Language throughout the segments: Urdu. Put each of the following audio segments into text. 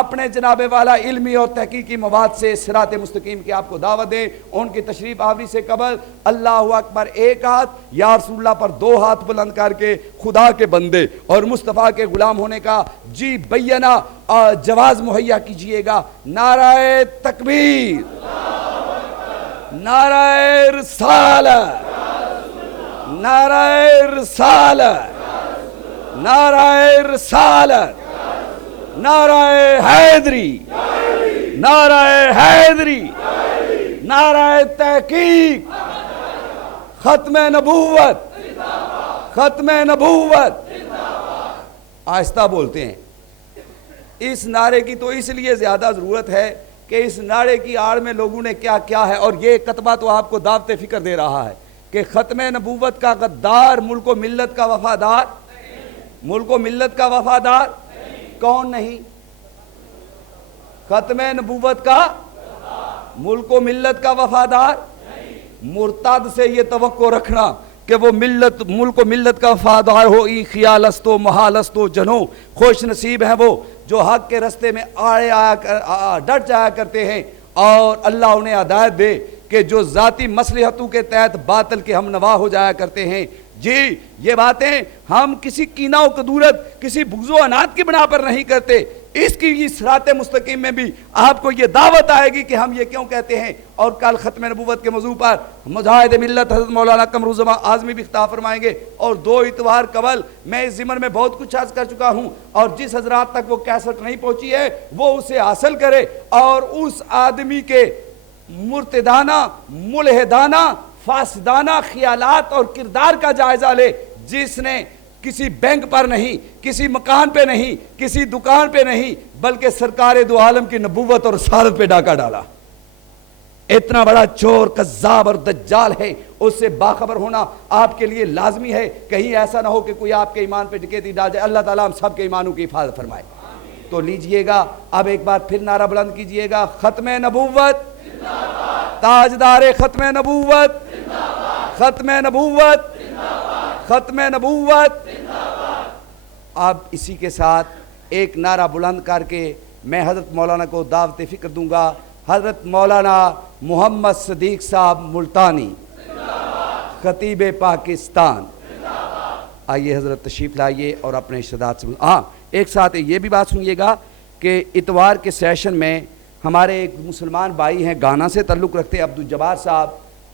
اپنے جناب والا علمی اور تحقیقی مواد سے صراط مستقیم کی آپ کو دعوت دیں۔ ان کی تشریف آوری سے قبل اللہ اکبر ایک ہاتھ یا رسول اللہ پر 2 ہاتھ بلند کر کے خدا کے بندے اور مصطفیٰ کے غلام ہونے کا جی بینا جواز مہیا کیجئے گا۔ نعرہ تکبیر، نعرہ رسالت، نعرہ رسالت، نعرہ رسالت، نعرہ حیدری، نعرہ حیدری، نعرہ تحقیق، ختم نبوت، ختم نبوت۔ آہستہ بولتے ہیں۔ اس نعرے کی تو اس لیے زیادہ ضرورت ہے کہ اس نعرے کی آڑ میں لوگوں نے کیا کیا ہے، اور یہ کتبہ تو آپ کو دعوت فکر دے رہا ہے کہ ختم نبوت کا غدار، ملک و ملت کا وفادار، ملک و ملت کا وفادار کون نہیں؟ ختم نبوت کا ملک و ملت کا وفادار؟ مرتد سے یہ توقع رکھنا کہ وہ ملک و ملت کا وفادار ہو، ای خیال است و محال است و جنوں، خوش نصیب ہیں وہ جو حق کے رستے میں ڈٹ جایا کرتے ہیں، اور اللہ انہیں ہدایت دے کہ جو ذاتی مصلحتوں کے تحت باطل کے ہم نوا ہو جایا کرتے ہیں۔ جی یہ باتیں ہم کسی کینہ و کدورت، کسی بغض و عناد کی بنا پر نہیں کرتے، اس کی صراط مستقیم میں بھی آپ کو یہ دعوت آئے گی کہ ہم یہ کیوں کہتے ہیں۔ اور کل ختم نبوت کے موضوع پر مجاہد ملت حضرت مولانا قمرالزمان اعظمی بھی خطاب فرمائیں گے، اور 2 اتوار قبل میں اس ضمن میں بہت کچھ عرض کر چکا ہوں، اور جس حضرات تک وہ کیسٹ نہیں پہنچی ہے وہ اسے حاصل کرے، اور اس آدمی کے مرتدانہ، ملحدانہ، فاسدانہ خیالات اور کردار کا جائزہ لے جس نے کسی بینک پر نہیں، کسی مکان پہ نہیں، کسی دکان پہ نہیں، بلکہ سرکار دو عالم کی نبوت اور رسالت پہ ڈاکہ ڈالا۔ اتنا بڑا چور، کذاب اور دجال ہے، اس سے باخبر ہونا آپ کے لیے لازمی ہے، کہیں ایسا نہ ہو کہ کوئی آپ کے ایمان پہ ڈکیتی ڈال جائے۔ اللہ تعالیٰ ہم سب کے ایمانوں کی حفاظت فرمائے۔ تو لیجئے گا اب ایک بار پھر نعرہ بلند کیجئے گا، ختم نبوت، تاجدار ختم نبوت، ختم نبوت، ختم نبوت۔ اب اسی کے ساتھ ایک نعرہ بلند کر کے میں حضرت مولانا کو دعوت فکر دوں گا۔ حضرت مولانا محمد صدیق صاحب ملتانی، خطیب پاکستان، آئیے حضرت تشریف لائیے اور اپنے ارشادات سے ایک ساتھ یہ بھی بات سنیے گا کہ اتوار کے سیشن میں ہمارے ایک مسلمان بھائی ہیں، گانا سے تعلق رکھتے ہیں، عبدالجبار صاحب،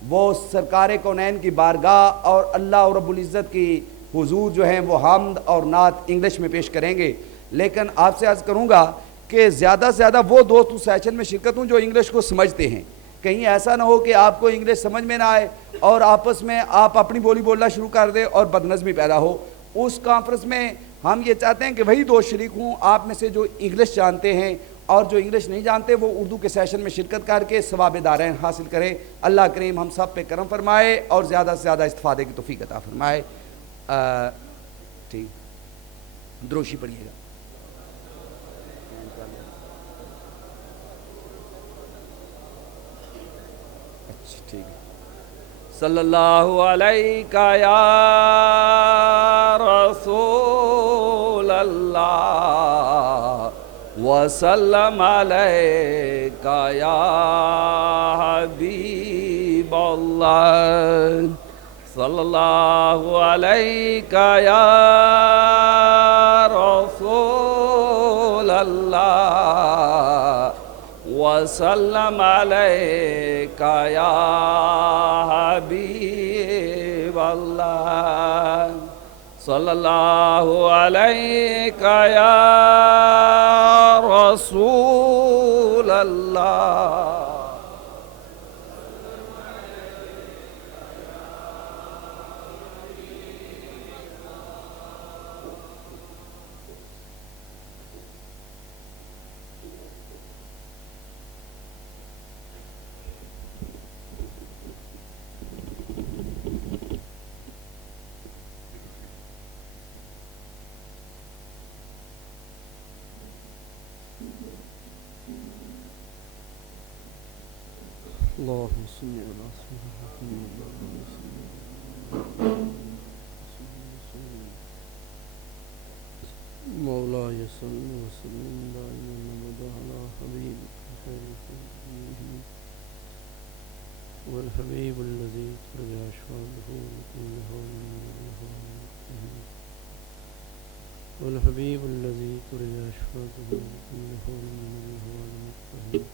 وہ سرکار کونین کی بارگاہ اور اللہ رب العزت کی حضور جو ہیں وہ حمد اور نعت انگلش میں پیش کریں گے۔ لیکن آپ سے عرض کروں گا کہ زیادہ سے زیادہ وہ دوست اس سیشن میں شرکت ہوں جو انگلش کو سمجھتے ہیں، کہیں ایسا نہ ہو کہ آپ کو انگلش سمجھ میں نہ آئے اور آپس میں آپ اپنی بولی بولنا شروع کر دیں اور بدنظمی پیدا ہو۔ اس کانفرنس میں ہم یہ چاہتے ہیں کہ وہی دوست شریک ہوں آپ میں سے جو انگلش جانتے ہیں، اور جو انگلش نہیں جانتے وہ اردو کے سیشن میں شرکت کر کے ثواب دارین حاصل کریں۔ اللہ کریم ہم سب پہ کرم فرمائے اور زیادہ سے زیادہ استفادے کی توفیق عطا فرمائے۔ ٹھیک، دروشی پڑھیے گا۔ اچھا ٹھیک ہے۔ صلی اللہ علیہ یا رسول اللہ وسلم علیک یا حبیب اللہ، صلی اللہ علیک یا رسول اللہ وسلم علیک یا حبیب اللہ، صلی اللہ علیک یا رسول اللہ۔ اللهم صل على سيدنا محمد مولاي صل وسلم دائما أبدا على حبيبك خير الخلق كلهم والحبيب الذي ترجى أشواقه لكل هول من الأهوال المكتهم والحبيب الذي ترجى أشواقه لكل هول من الأهوال المكتهم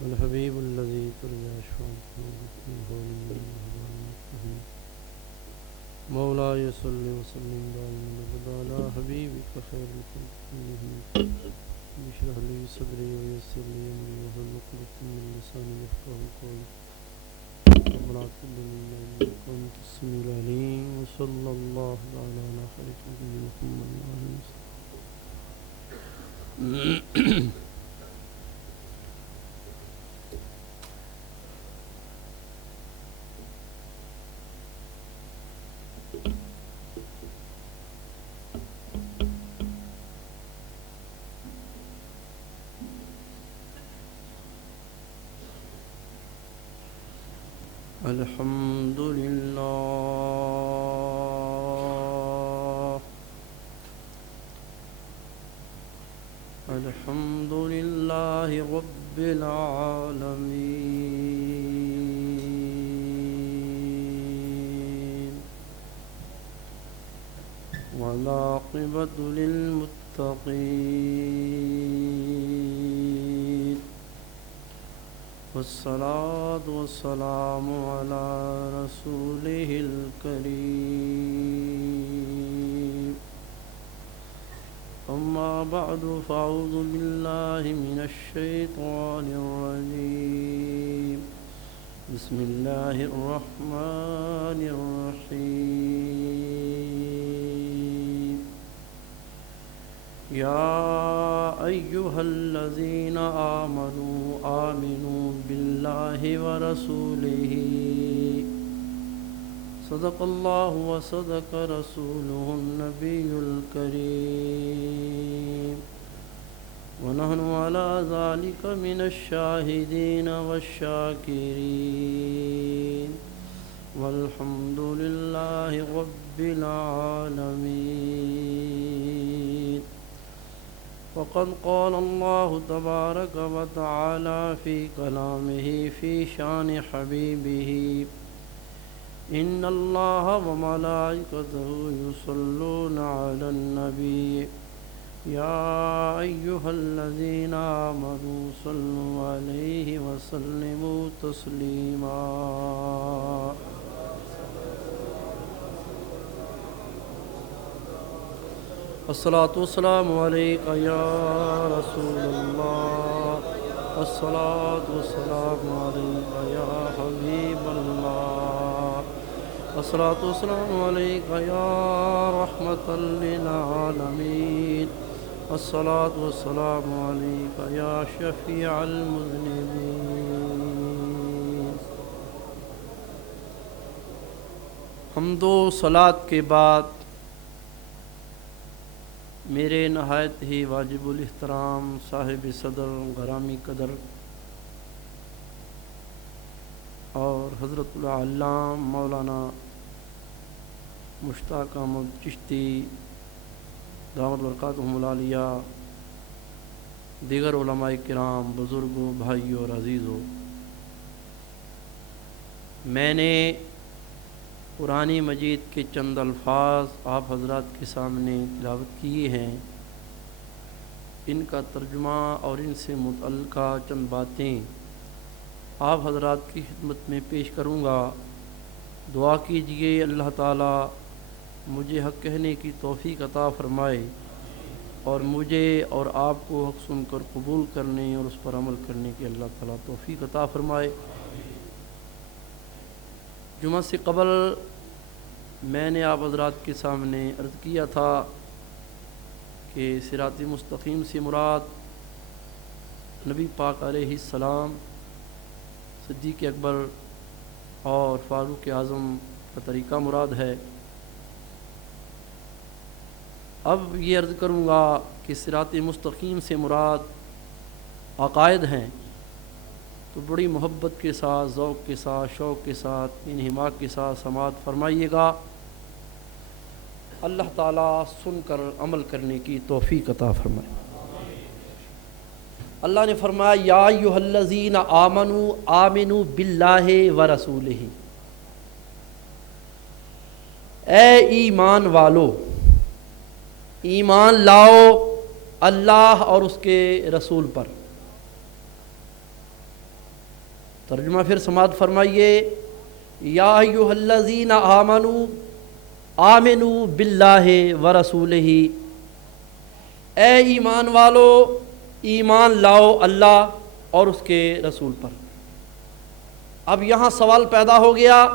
والحبيب الذي ترجى أشواقه لكل هول من الأهوال المكتهم مولاي صل وسلم دائما أبدا على حبيبك خير الخلق كلهم اشرح لي صدري ويسر لي أمري واحلل عقدة من لساني يفقهوا قولي ربنا تقبل منا إنك أنت السميع العليم وصلى الله تعالى على خير خلقه محمد وعلى آله وسلم. الحمد لله الحمد لله رب العالمين والعاقبة للمتقين والصلاة والسلام على رسوله الكريم أما بعد فأعوذ بالله من الشيطان الرجيم بسم الله الرحمن الرحيم يا أيها الذين آمنوا بالله ورسوله صدق الله وصدق رسوله النبي الكريم ونحن على ذلك من الشاهدين والشاكرين والحمد لله رب العالمين. وقد قال الله تبارك وتعالى في كلامه في شان حبيبه إن الله وملائكته يصلون على النبي يا أيها الذين آمنوا صلوا عليه وسلموا تسليما. الصلاة والسلام عليك يا رسول الله الصلاة والسلام عليك يا حبيب الله الصلاة والسلام عليك يا رحمة للعالمين الصلاة والسلام عليك يا شفيع المذنبين. حمد و صلاة کے بعد میرے نہایت ہی واجب الاحترام صاحب صدر گرامی قدر اور حضرت العلام مولانا مشتاق احمد چشتی دامت برکاتہم العالیہ، دیگر علماء کرام، بزرگوں، بھائیوں اور عزیزوں، میں نے قرآن مجید کے چند الفاظ آپ حضرات کے سامنے تلاوت کیے ہیں. ان کا ترجمہ اور ان سے متعلقہ چند باتیں آپ حضرات کی خدمت میں پیش کروں گا. دعا کیجئے اللہ تعالیٰ مجھے حق کہنے کی توفیق عطا فرمائے اور مجھے اور آپ کو حق سن کر قبول کرنے اور اس پر عمل کرنے کی اللہ تعالیٰ توفیق عطا فرمائے. جمعہ سے قبل میں نے آپ حضرات کے سامنے عرض کیا تھا کہ صراط مستقیم سے مراد نبی پاک علیہ السلام، صدیق اکبر اور فاروق اعظم کا طریقہ مراد ہے. اب یہ عرض کروں گا کہ صراط مستقیم سے مراد عقائد ہیں، تو بڑی محبت کے ساتھ، ذوق کے ساتھ، شوق کے ساتھ، انہماک کے ساتھ سماعت فرمائیے گا. اللہ تعالیٰ سن کر عمل کرنے کی توفیق عطا فرمائے۔ اللہ نے فرمایا یا ایھا الذین آمنوا آمنوا باللہ ورسولہ، اے ایمان والو ایمان لاؤ اللہ اور اس کے رسول پر۔ ترجمہ پھر سماعت فرمائیے، یا ایھا الذین آمنوا آمنوا باللہ ورسولہ، اے ایمان والو ایمان لاؤ اللہ اور اس کے رسول پر۔ اب یہاں سوال پیدا ہو گیا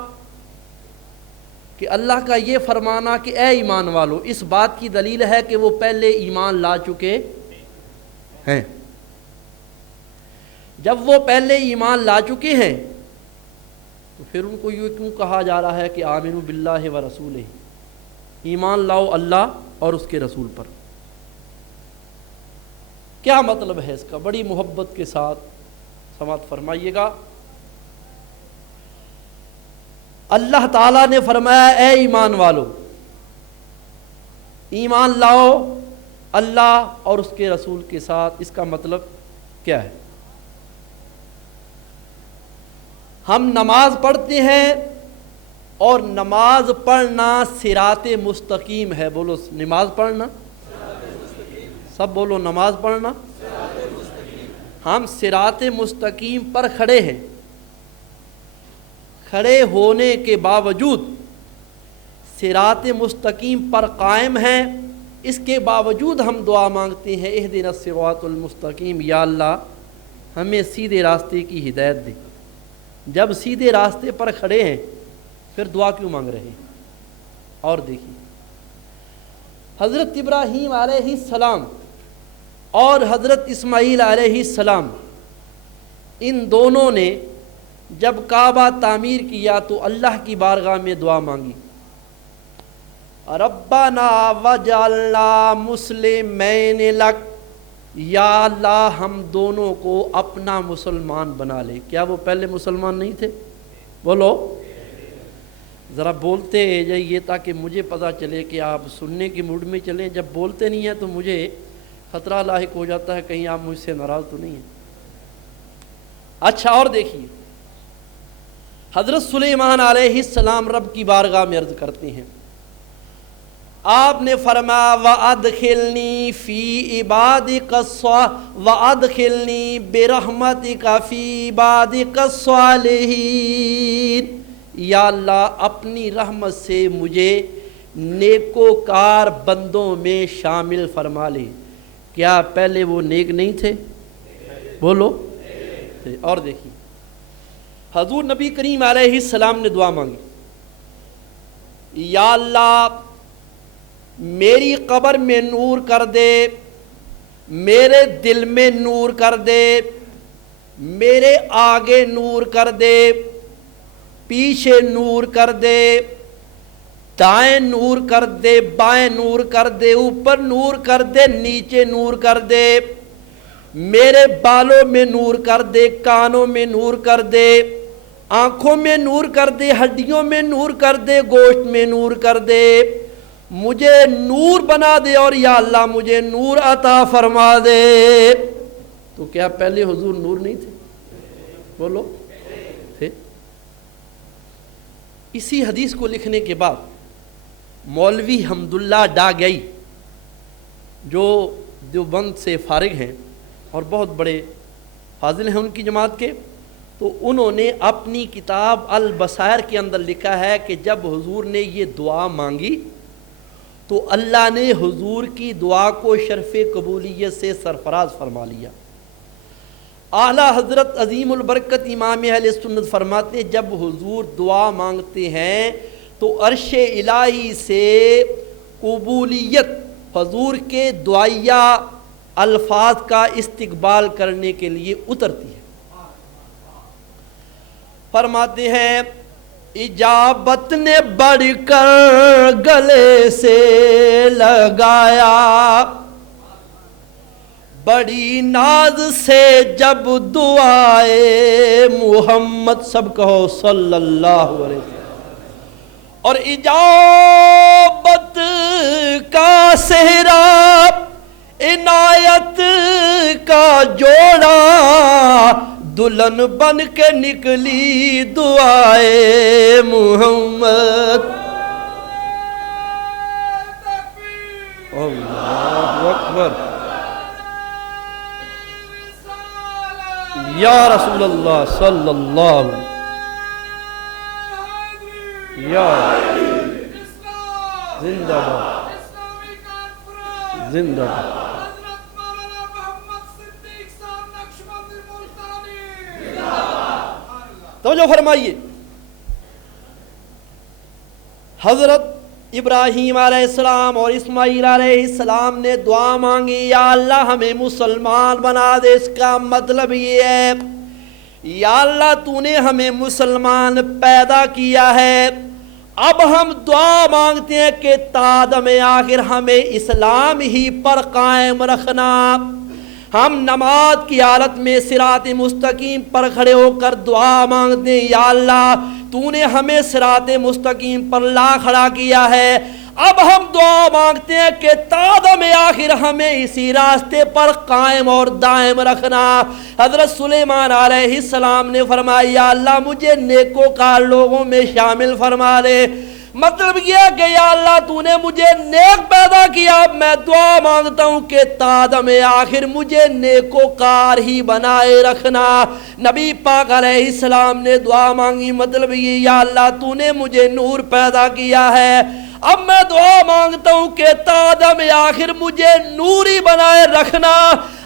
کہ اللہ کا یہ فرمانا کہ اے ایمان والو، اس بات کی دلیل ہے کہ وہ پہلے ایمان لا چکے ہیں۔ جب وہ پہلے ایمان لا چکے ہیں تو پھر ان کو یہ کیوں کہا جا رہا ہے کہ آمنوا باللہ ورسولہ، ایمان لاؤ اللہ اور اس کے رسول پر؟ کیا مطلب ہے اس کا؟ بڑی محبت کے ساتھ سماعت فرمائیے گا۔ اللہ تعالیٰ نے فرمایا اے ایمان والو ایمان لاؤ اللہ اور اس کے رسول کے ساتھ۔ اس کا مطلب کیا ہے؟ ہم نماز پڑھتے ہیں اور نماز پڑھنا صراط مستقیم ہے۔ بولو نماز پڑھنا، سب بولو نماز پڑھنا۔ ہم صراط مستقیم پر کھڑے ہیں، کھڑے ہونے کے باوجود صراط مستقیم پر قائم ہیں، اس کے باوجود ہم دعا مانگتے ہیں اہدنا الصراط المستقیم، یا اللہ ہمیں سیدھے راستے کی ہدایت دے۔ جب سیدھے راستے پر کھڑے ہیں پھر دعا کیوں مانگ رہے ہیں؟ اور دیکھیے حضرت ابراہیم علیہ السلام اور حضرت اسماعیل علیہ السلام، ان دونوں نے جب کعبہ تعمیر کیا تو اللہ کی بارگاہ میں دعا مانگی، ربنا وجعلنا مسلمین لک، یا اللہ ہم دونوں کو اپنا مسلمان بنا لے۔ کیا وہ پہلے مسلمان نہیں تھے؟ بولو ذرا بولتے جائیے تاکہ مجھے پتہ چلے کہ آپ سننے کی موڈ میں چلیں۔ جب بولتے نہیں ہیں تو مجھے خطرہ لاحق ہو جاتا ہے کہیں آپ مجھ سے ناراض تو نہیں ہیں۔ اچھا اور دیکھیے حضرت سلیمان علیہ السلام رب کی بارگاہ میں عرض کرتے ہیں، آپ نے فرمایا وَأَدْخِلْنِي فِي عِبَادِكَ وَأَدْخِلْنِي بِرَحْمَتِكَ فِي عِبَادِكَ الصَّالِحِينَ، یا اللہ اپنی رحمت سے مجھے نیکوکار بندوں میں شامل فرما لے۔ کیا پہلے وہ نیک نہیں تھے؟ بولو۔ اور دیکھیے حضور نبی کریم علیہ السلام نے دعا مانگی، یا اللہ میری قبر میں نور کر دے، میرے دل میں نور کر دے، میرے آگے نور کر دے، پیچھے نور کر دے، دائیں نور کر دے، بائیں نور کر دے، اوپر نور کر دے، نیچے نور کر دے، میرے بالوں میں نور کر دے، کانوں میں نور کر دے، آنکھوں میں نور کر دے، ہڈیوں میں نور کر دے، گوشت میں نور کر دے، مجھے نور بنا دے، اور یا اللہ مجھے نور عطا فرما دے۔ تو کیا پہلے حضور نور نہیں تھے؟ بولو تھے۔ اسی حدیث کو لکھنے کے بعد مولوی حمداللہ ڈاگئی جو دیوبند سے فارغ ہیں اور بہت بڑے فاضل ہیں ان کی جماعت کے، تو انہوں نے اپنی کتاب البصائر کے اندر لکھا ہے کہ جب حضور نے یہ دعا مانگی تو اللہ نے حضور کی دعا کو شرف قبولیت سے سرفراز فرما لیا۔ اعلیٰ حضرت عظیم البرکت امام اہل سنت فرماتے جب حضور دعا مانگتے ہیں تو عرش الہی سے قبولیت حضور کے دعائیہ الفاظ کا استقبال کرنے کے لیے اترتی ہے۔ فرماتے ہیں اجابت نے بڑھ کر گلے سے لگایا، بڑی ناز سے جب دعائے محمد، سب کہو صلی اللہ علیہ وسلم، اور اجابت کا صحرا عنایت کا جوڑا دلہن بن کے نکلی دعائے محمد اللہ اکبر یا رسول اللہ صلی اللہ علیہ وسلم یا زندہ باد زندہ باد توجہ فرمائیے. حضرت ابراہیم علیہ السلام اور اسماعیل علیہ السلام نے دعا مانگی یا اللہ ہمیں مسلمان بنا دے. اس کا مطلب یہ ہے یا اللہ تو نے ہمیں مسلمان پیدا کیا ہے, اب ہم دعا مانگتے ہیں کہ تادم آخر ہمیں اسلام ہی پر قائم رکھنا. ہم نماز کی حالت میں صراط مستقیم پر کھڑے ہو کر دعا مانگتے ہیں یا اللہ تو نے ہمیں صراط مستقیم پر لا کھڑا کیا ہے, اب ہم دعا مانگتے ہیں کہ تادم آخر ہمیں اسی راستے پر قائم اور دائم رکھنا. حضرت سلیمان علیہ السلام نے فرمایا یا اللہ مجھے نیکوکار لوگوں میں شامل فرما دے. مطلب یہ کہ یا اللہ تو نے مجھے نیک پیدا کیا, اب میں دعا مانگتا ہوں کہ تادم آخر مجھے نیکوکار ہی بنائے رکھنا. نبی پاک علیہ السلام نے دعا مانگی, مطلب یہ یا اللہ تو نے مجھے نور پیدا کیا ہے, اب میں دعا مانگتا ہوں کہ تادم آخر مجھے نوری بنائے رکھنا.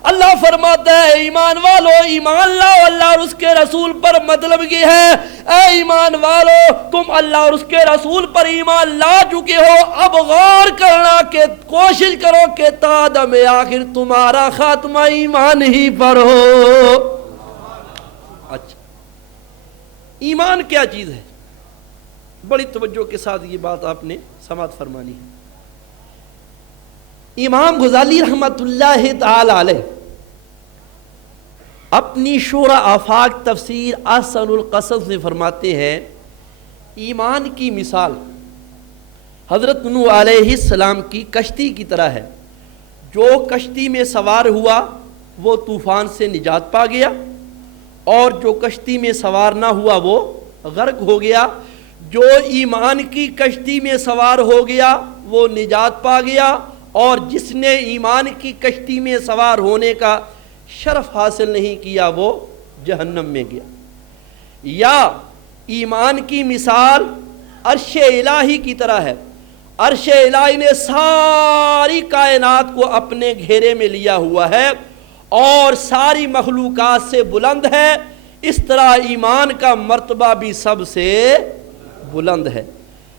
اللہ فرماتا ہے ایمان والو ایمان لاؤ اللہ اور اس کے رسول پر. مطلب یہ ہے اے ایمان والو تم اللہ اور اس کے رسول پر ایمان لا چکے ہو, اب غور کرنا کہ کوشش کرو کہ تادم آخر تمہارا خاتمہ ایمان ہی پر ہو. اچھا ایمان کیا چیز ہے؟ بڑی توجہ کے ساتھ یہ بات آپ نے سماعت فرمانی ہے. امام غزالی رحمت اللہ تعالی علیہ اپنی شورى آفاق تفسیر احسن القصص میں فرماتے ہیں ایمان کی مثال حضرت نوح علیہ السلام کی کشتی کی طرح ہے. جو کشتی میں سوار ہوا وہ طوفان سے نجات پا گیا, اور جو کشتی میں سوار نہ ہوا وہ غرق ہو گیا. جو ایمان کی کشتی میں سوار ہو گیا وہ نجات پا گیا, اور جس نے ایمان کی کشتی میں سوار ہونے کا شرف حاصل نہیں کیا وہ جہنم میں گیا. یا ایمان کی مثال عرش الہی کی طرح ہے. عرش الہی نے ساری کائنات کو اپنے گھیرے میں لیا ہوا ہے اور ساری مخلوقات سے بلند ہے. اس طرح ایمان کا مرتبہ بھی سب سے بلند ہے.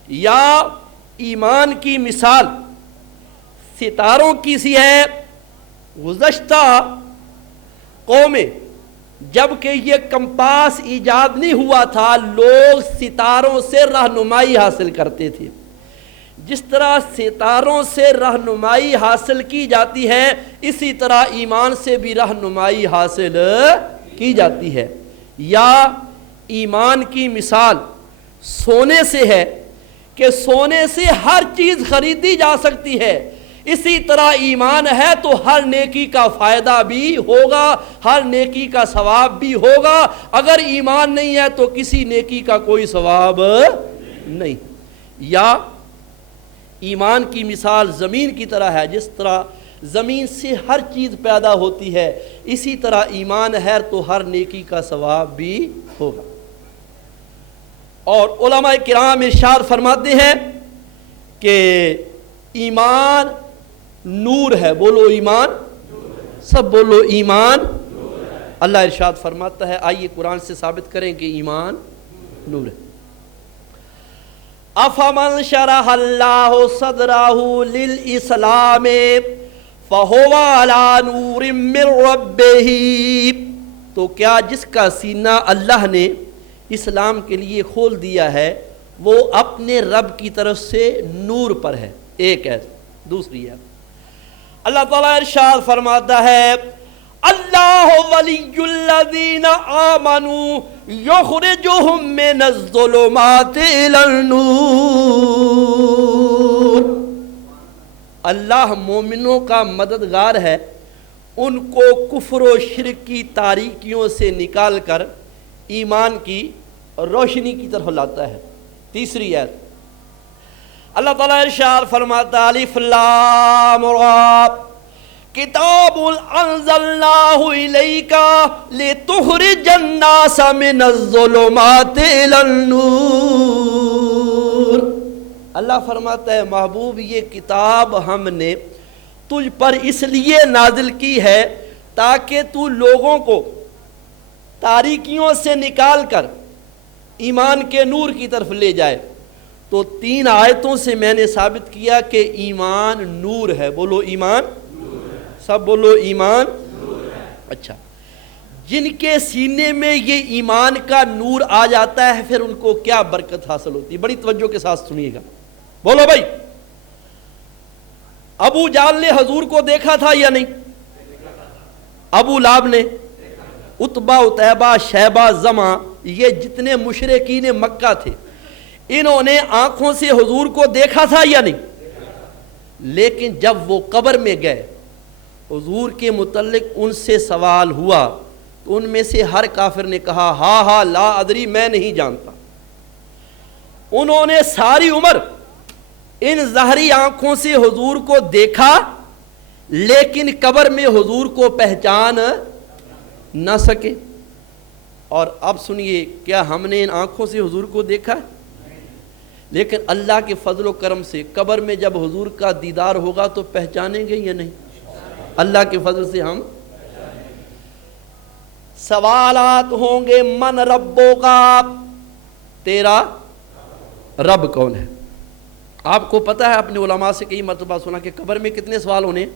یا ایمان کی مثال ستاروں کی سی ہے. گزشتہ قومیں جب کہ یہ کمپاس ایجاد نہیں ہوا تھا لوگ ستاروں سے رہنمائی حاصل کرتے تھے. جس طرح ستاروں سے رہنمائی حاصل کی جاتی ہے اسی طرح ایمان سے بھی رہنمائی حاصل کی جاتی ہے. یا ایمان کی مثال سونے سے ہے کہ سونے سے ہر چیز خریدی جا سکتی ہے. اسی طرح ایمان ہے تو ہر نیکی کا فائدہ بھی ہوگا, ہر نیکی کا ثواب بھی ہوگا. اگر ایمان نہیں ہے تو کسی نیکی کا کوئی ثواب نہیں. یا ایمان کی مثال زمین کی طرح ہے. جس طرح زمین سے ہر چیز پیدا ہوتی ہے اسی طرح ایمان ہے تو ہر نیکی کا ثواب بھی ہوگا. اور علماء کرام ارشاد فرماتے ہیں کہ ایمان نور ہے. بولو ایمان, سب بولو ایمان. اللہ ارشاد فرماتا ہے, آئیے قرآن سے ثابت کریں کہ ایمان نور ہے. افمن شرح اللہ صدرہ للاسلام فہو علی نور من ربہ, تو کیا جس کا سینہ اللہ نے اسلام کے لیے کھول دیا ہے وہ اپنے رب کی طرف سے نور پر ہے. ایک ہے. دوسری ہے اللہ تعالیٰ ارشاد فرماتا ہے اللہ ولی الذین آمنوا یخرجہم من الظلمات الی النور، اللہ مومنوں کا مددگار ہے، ان کو کفر و شرک کی تاریکیوں سے نکال کر ایمان کی روشنی کی طرف لاتا ہے۔ تیسری آیت اللہ تعالیٰ ارشاد فرماتا ہے الف لام را کتاب انزلناہ الیک لتخرج الناس من الظلمات الی النور، اللہ فرماتا ہے محبوب یہ کتاب ہم نے تجھ پر اس لیے نازل کی ہے تاکہ تو لوگوں کو تاریکیوں سے نکال کر ایمان کے نور کی طرف لے جائے۔ تو 3 آیتوں سے میں نے ثابت کیا کہ ایمان نور ہے۔ بولو ایمان نور ہے، سب بولو ایمان نور ہے۔ اچھا، جن کے سینے میں یہ ایمان کا نور آ جاتا ہے پھر ان کو کیا برکت حاصل ہوتی ہے؟ بڑی توجہ کے ساتھ سنیے گا، بولو بھائی۔ ابو جہل نے حضور کو دیکھا تھا یا نہیں؟ ابو لہب نے، عتبہ عتیبہ شیبہ زمع، یہ جتنے مشرکین مکہ تھے انہوں نے آنکھوں سے حضور کو دیکھا تھا یا نہیں؟ لیکن جب وہ قبر میں گئے حضور کے متعلق ان سے سوال ہوا تو ان میں سے ہر کافر نے کہا ہاں ہاں لا ادری، میں نہیں جانتا۔ انہوں نے ساری عمر ان ظاہری آنکھوں سے حضور کو دیکھا لیکن قبر میں حضور کو پہچان نہ سکے۔ اور اب سنیے، کیا ہم نے ان آنکھوں سے حضور کو دیکھا ہے؟ لیکن اللہ کے فضل و کرم سے قبر میں جب حضور کا دیدار ہوگا تو پہچانیں گے یا نہیں؟ اللہ کے فضل سے ہم سوالات ہوں گے، من ربو کا، تیرا رب کون ہے؟ آپ کو پتہ ہے، اپنے علماء سے کئی مرتبہ سنا کہ قبر میں کتنے سوال ہونے؟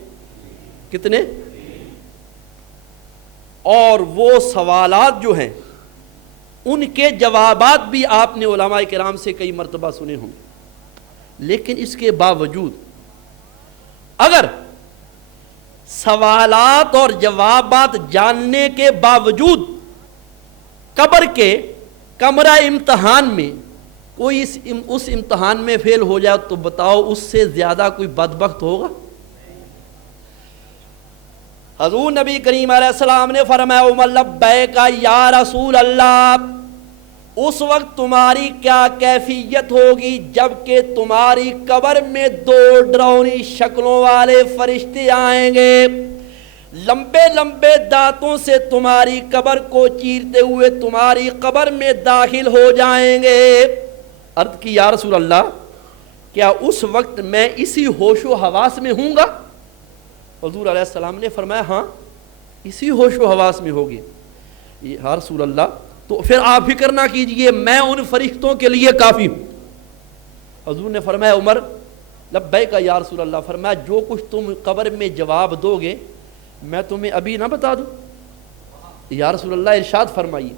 کتنے؟ اور وہ سوالات جو ہیں ان کے جوابات بھی آپ نے علماء کرام سے کئی مرتبہ سنے ہوں گے، لیکن اس کے باوجود اگر سوالات اور جوابات جاننے کے باوجود قبر کے کمرہ امتحان میں کوئی اس امتحان میں فیل ہو جائے تو بتاؤ اس سے زیادہ کوئی بدبخت ہوگا؟ حضور نبی کریم علیہ السلام نے فرمایا لبیک یا رسول اللہ، اس وقت تمہاری کیا کیفیت ہوگی جبکہ تمہاری قبر میں 2 ڈراؤنی شکلوں والے فرشتے آئیں گے، لمبے لمبے دانتوں سے تمہاری قبر کو چیرتے ہوئے تمہاری قبر میں داخل ہو جائیں گے۔ عرض کی یا رسول اللہ کیا اس وقت میں اسی ہوش و حواس میں ہوں گا؟ حضور علیہ السلام نے فرمایا ہاں اسی ہوش و حواس میں ہوگی۔ یا رسول اللہ تو پھر آپ فکر نہ کیجئے، میں ان فرشتوں کے لیے کافی ہوں۔ حضور نے فرمایا عمر لبیک یا رسول اللہ، فرمایا جو کچھ تم قبر میں جواب دو گے میں تمہیں ابھی نہ بتا دوں؟ یا رسول اللہ ارشاد فرمائیے۔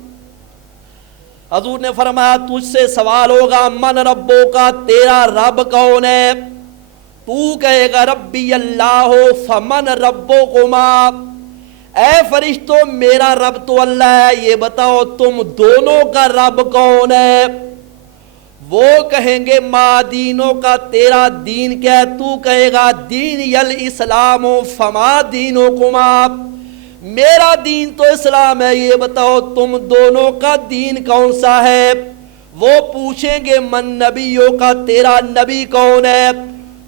حضور نے فرمایا تجھ سے سوال ہوگا من ربو کا، تیرا رب کون ہے؟ تو کہے گا ربی اللہ فمن ربکما، اے فرشتوں میرا رب تو اللہ ہے، یہ بتاؤ تم دونوں کا رب کون ہے؟ وہ کہیں گے ما دینوں کا، تیرا دین کیا ہے؟ تو کہے گا دین الاسلام فما دینکما، میرا دین تو اسلام ہے، یہ بتاؤ تم دونوں کا دین کون سا ہے؟ وہ پوچھیں گے من نبیوں کا، تیرا نبی کون ہے؟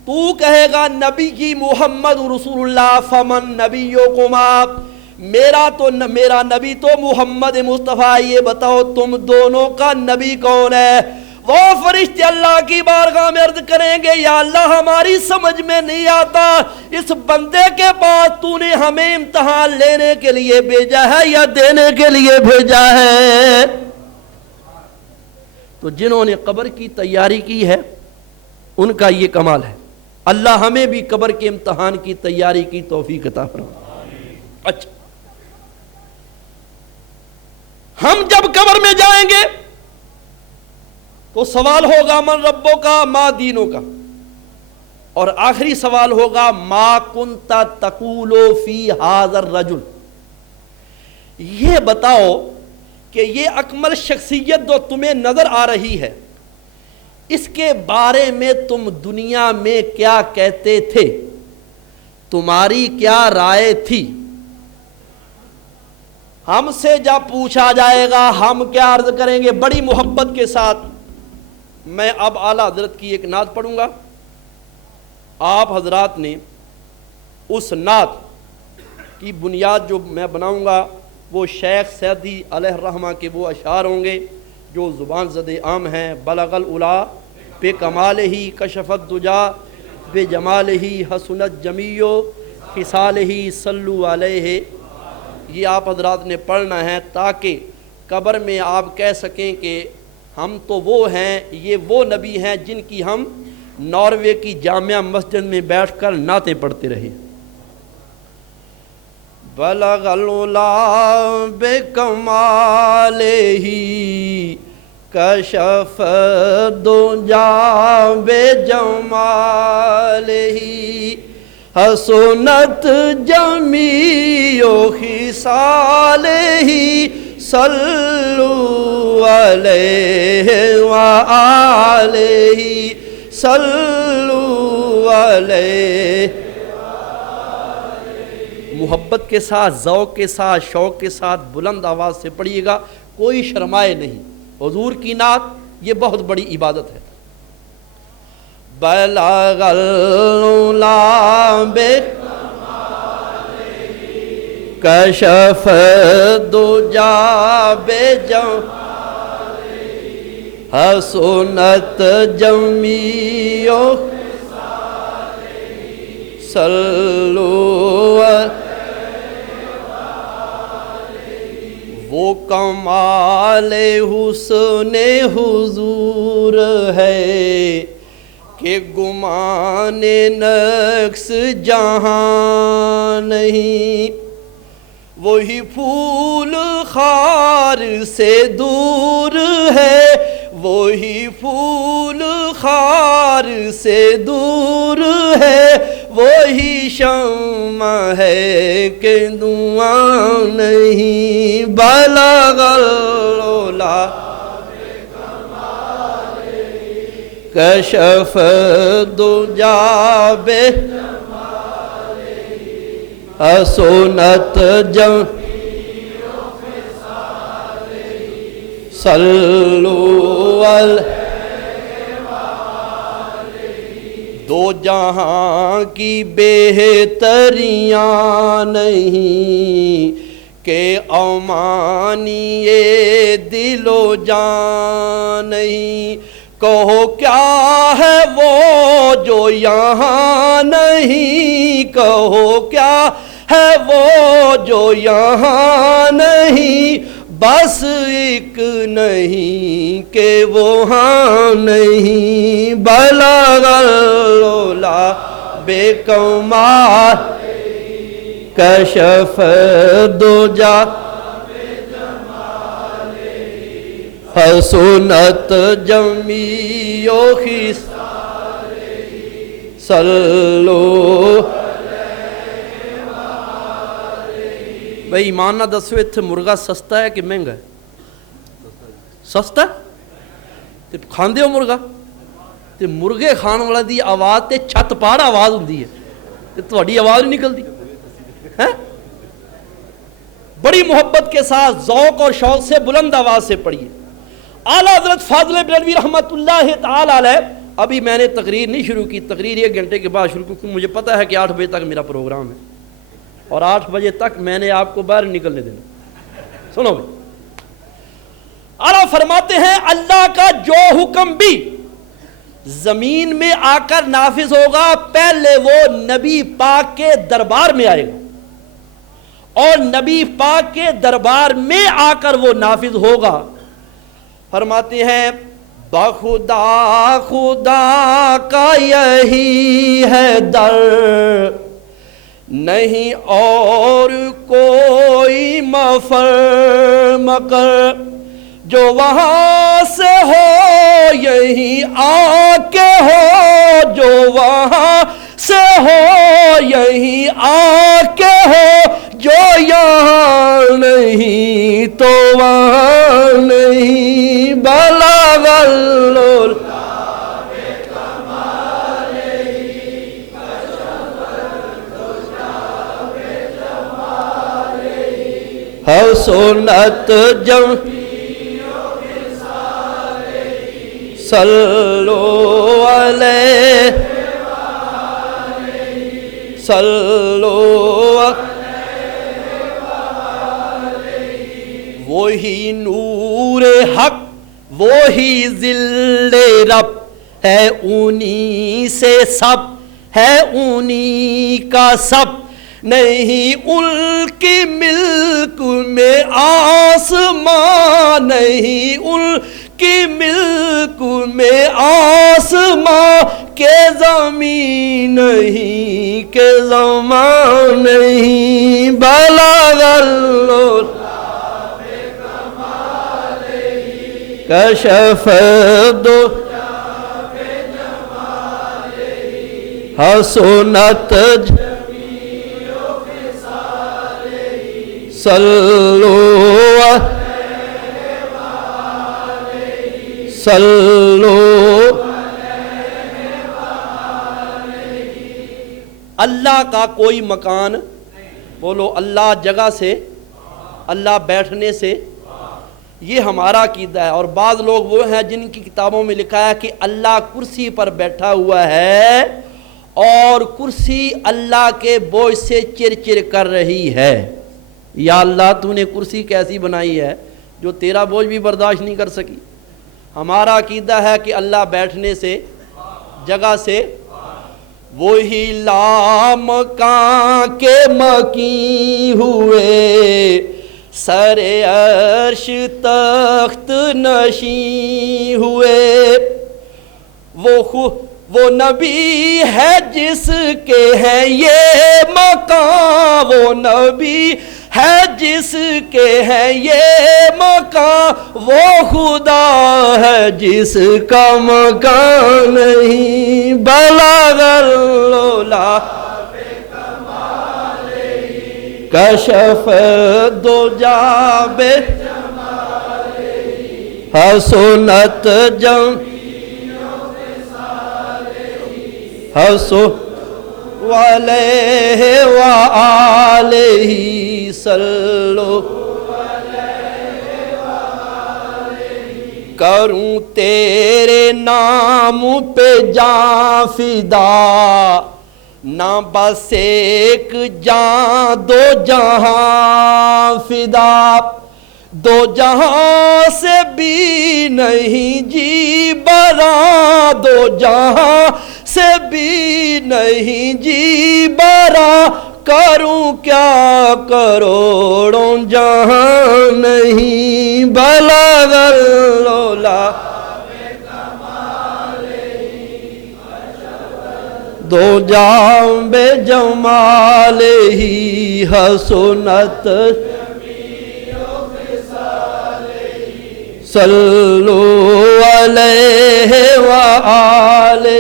تو کہے گا نبی کی محمد رسول اللہ فمن نبیکما، میرا نبی تو محمد مصطفیٰ، یہ بتاؤ تم دونوں کا نبی کون ہے؟ وہ فرشتے اللہ کی بارگاہ میں عرض کریں گے یا اللہ ہماری سمجھ میں نہیں آتا، اس بندے کے پاس تو نے ہمیں امتحان لینے کے لیے بھیجا ہے یا دینے کے لیے بھیجا ہے؟ تو جنہوں نے قبر کی تیاری کی ہے ان کا یہ کمال ہے۔ اللہ ہمیں بھی قبر کے امتحان کی تیاری کی توفیق عطا فرمائے۔ اچھا، ہم جب قبر میں جائیں گے تو سوال ہوگا من ربوں کا ما دینوں کا، اور آخری سوال ہوگا ما کنت تقول فی ھذا الرجل، یہ بتاؤ کہ یہ اکمل شخصیت جو تمہیں نظر آ رہی ہے اس کے بارے میں تم دنیا میں کیا کہتے تھے، تمہاری کیا رائے تھی؟ ہم سے جب پوچھا جائے گا ہم کیا عرض کریں گے؟ بڑی محبت کے ساتھ میں اب اعلیٰ حضرت کی ایک نعت پڑھوں گا. آپ حضرات نے اس نعت کی بنیاد جو میں بناؤں گا وہ شیخ سعدی علیہ الرحمہ کے وہ اشعار ہوں گے جو زبان زد عام ہیں. بلغ العلا بے کمال ہی کشفت دجا بے جمال ہی حسنت جمیع خصال ہی صلو علیہ. یہ آپ حضرات نے پڑھنا ہے تاکہ قبر میں آپ کہہ سکیں کہ ہم تو وہ ہیں، یہ وہ نبی ہیں جن کی ہم ناروے کی جامعہ مسجد میں بیٹھ کر نعتیں پڑھتے رہے. بلغ العلا بکمالہ کشف دجا بجمالہ حسنت جمیع خصالہ صلو علیہ وآلہ صلو علیہ. محبت کے ساتھ، ذوق کے ساتھ، شوق کے ساتھ بلند آواز سے پڑھیے گا، کوئی شرمائے نہیں. حضور کی نعت یہ بہت بڑی عبادت ہے. بلغ العلا کشف دجا بجمالہ حسنت جمیع صلو وہ کمال حسن حضور ہے کہ گمان نقص جہاں نہیں. وہی پھول خار سے دور ہے، وہی پھول خار سے دور ہے، وہی شمع ہے کہ دھواں نہیں. بلغ العلا کشف دجا بے حسنت جمیع صلو علیہ. دو جہاں کی بہتریاں نہیں کہ امانی دل و جان نہیں. کہو کیا ہے وہ جو یہاں نہیں، کہو کیا ہے وہ جو یہاں نہیں. بس ایک نہیں کہ وہاں نہیں. بلغ العلا بے کمال کشف دجا حسنت جمیع خصال صلو. بھئی ایمان نہ دسو اتھے مرغا سستا ہے کہ مہنگا ہے؟ سستا ہے تے کھاندے ہو مرغا تے مرغے کھان والا دی آواز تے چھت پاڑ آواز ہوندی ہے تے تہاڈی آواز نہیں نکلدی ہے. بڑی محبت کے ساتھ ذوق اور شوق سے بلند آواز سے پڑھیے. اعلیٰ حضرت فاضل بریلوی رحمۃ اللہ تعالی علیہ. ابھی میں نے تقریر نہیں شروع کی، تقریر 1 گھنٹے کے بعد شروع کی کیونکہ مجھے پتہ ہے کہ 8 بجے تک میرا پروگرام ہے اور 8 بجے تک میں نے آپ کو باہر نکلنے دینا. سنو بھائی، اعلیٰ فرماتے ہیں اللہ کا جو حکم بھی زمین میں آ کر نافذ ہوگا پہلے وہ نبی پاک کے دربار میں آئے گا اور نبی پاک کے دربار میں آ کر وہ نافذ ہوگا. فرماتے ہیں بخدا خدا کا یہی ہے در، نہیں اور کوئی مفر مکر. جو وہاں سے ہو یہی آ کے ہو، جو وہاں سے ہو یہی آ کے ہو، جو یہاں نہیں تو وہاں نہیں بلغ العلا حسنت صلو علیہ صلو وہی نور حق وہی ذل رب ہے انہی سے سب ہے انہی کا سب نہیں ان کی ملک میں آسمان نہیں ان کی ملک میں آسمان کے زمین نہیں کہ زمان نہیں بلغ العلا کشف دو حسنت صلو صلو اللہ کا کوئی مکان بولو اللہ جگہ سے اللہ بیٹھنے سے یہ ہمارا عقیدہ ہے اور بعض لوگ وہ ہیں جن کی کتابوں میں لکھا ہے کہ اللہ کرسی پر بیٹھا ہوا ہے اور کرسی اللہ کے بوجھ سے چر چر کر رہی ہے یا اللہ تو نے کرسی کیسی بنائی ہے جو تیرا بوجھ بھی برداشت نہیں کر سکی ہمارا عقیدہ ہے کہ اللہ بیٹھنے سے جگہ سے وہی لامکان کے مکی ہوئے سر عرش تخت نشیں ہوئے وہ نبی ہے جس کے ہے یہ مقام وہ نبی ہے جس کے ہے یہ مقام وہ خدا ہے جس کا مکان نہیں بلغ العلا کشف دو جاب حسنت حسو علیہ وآلہ صلو کروں تیرے نام پہ جاں فدا نہ بس ایک جان دو جہاں فدا دو جہاں سے بھی نہیں جی برا دو جہاں سے بھی نہیں جی برا کروں کیا کروڑوں جہاں نہیں بلغ العلا دو جام بے جمال ہی حسنت صلو علیہ وآلہ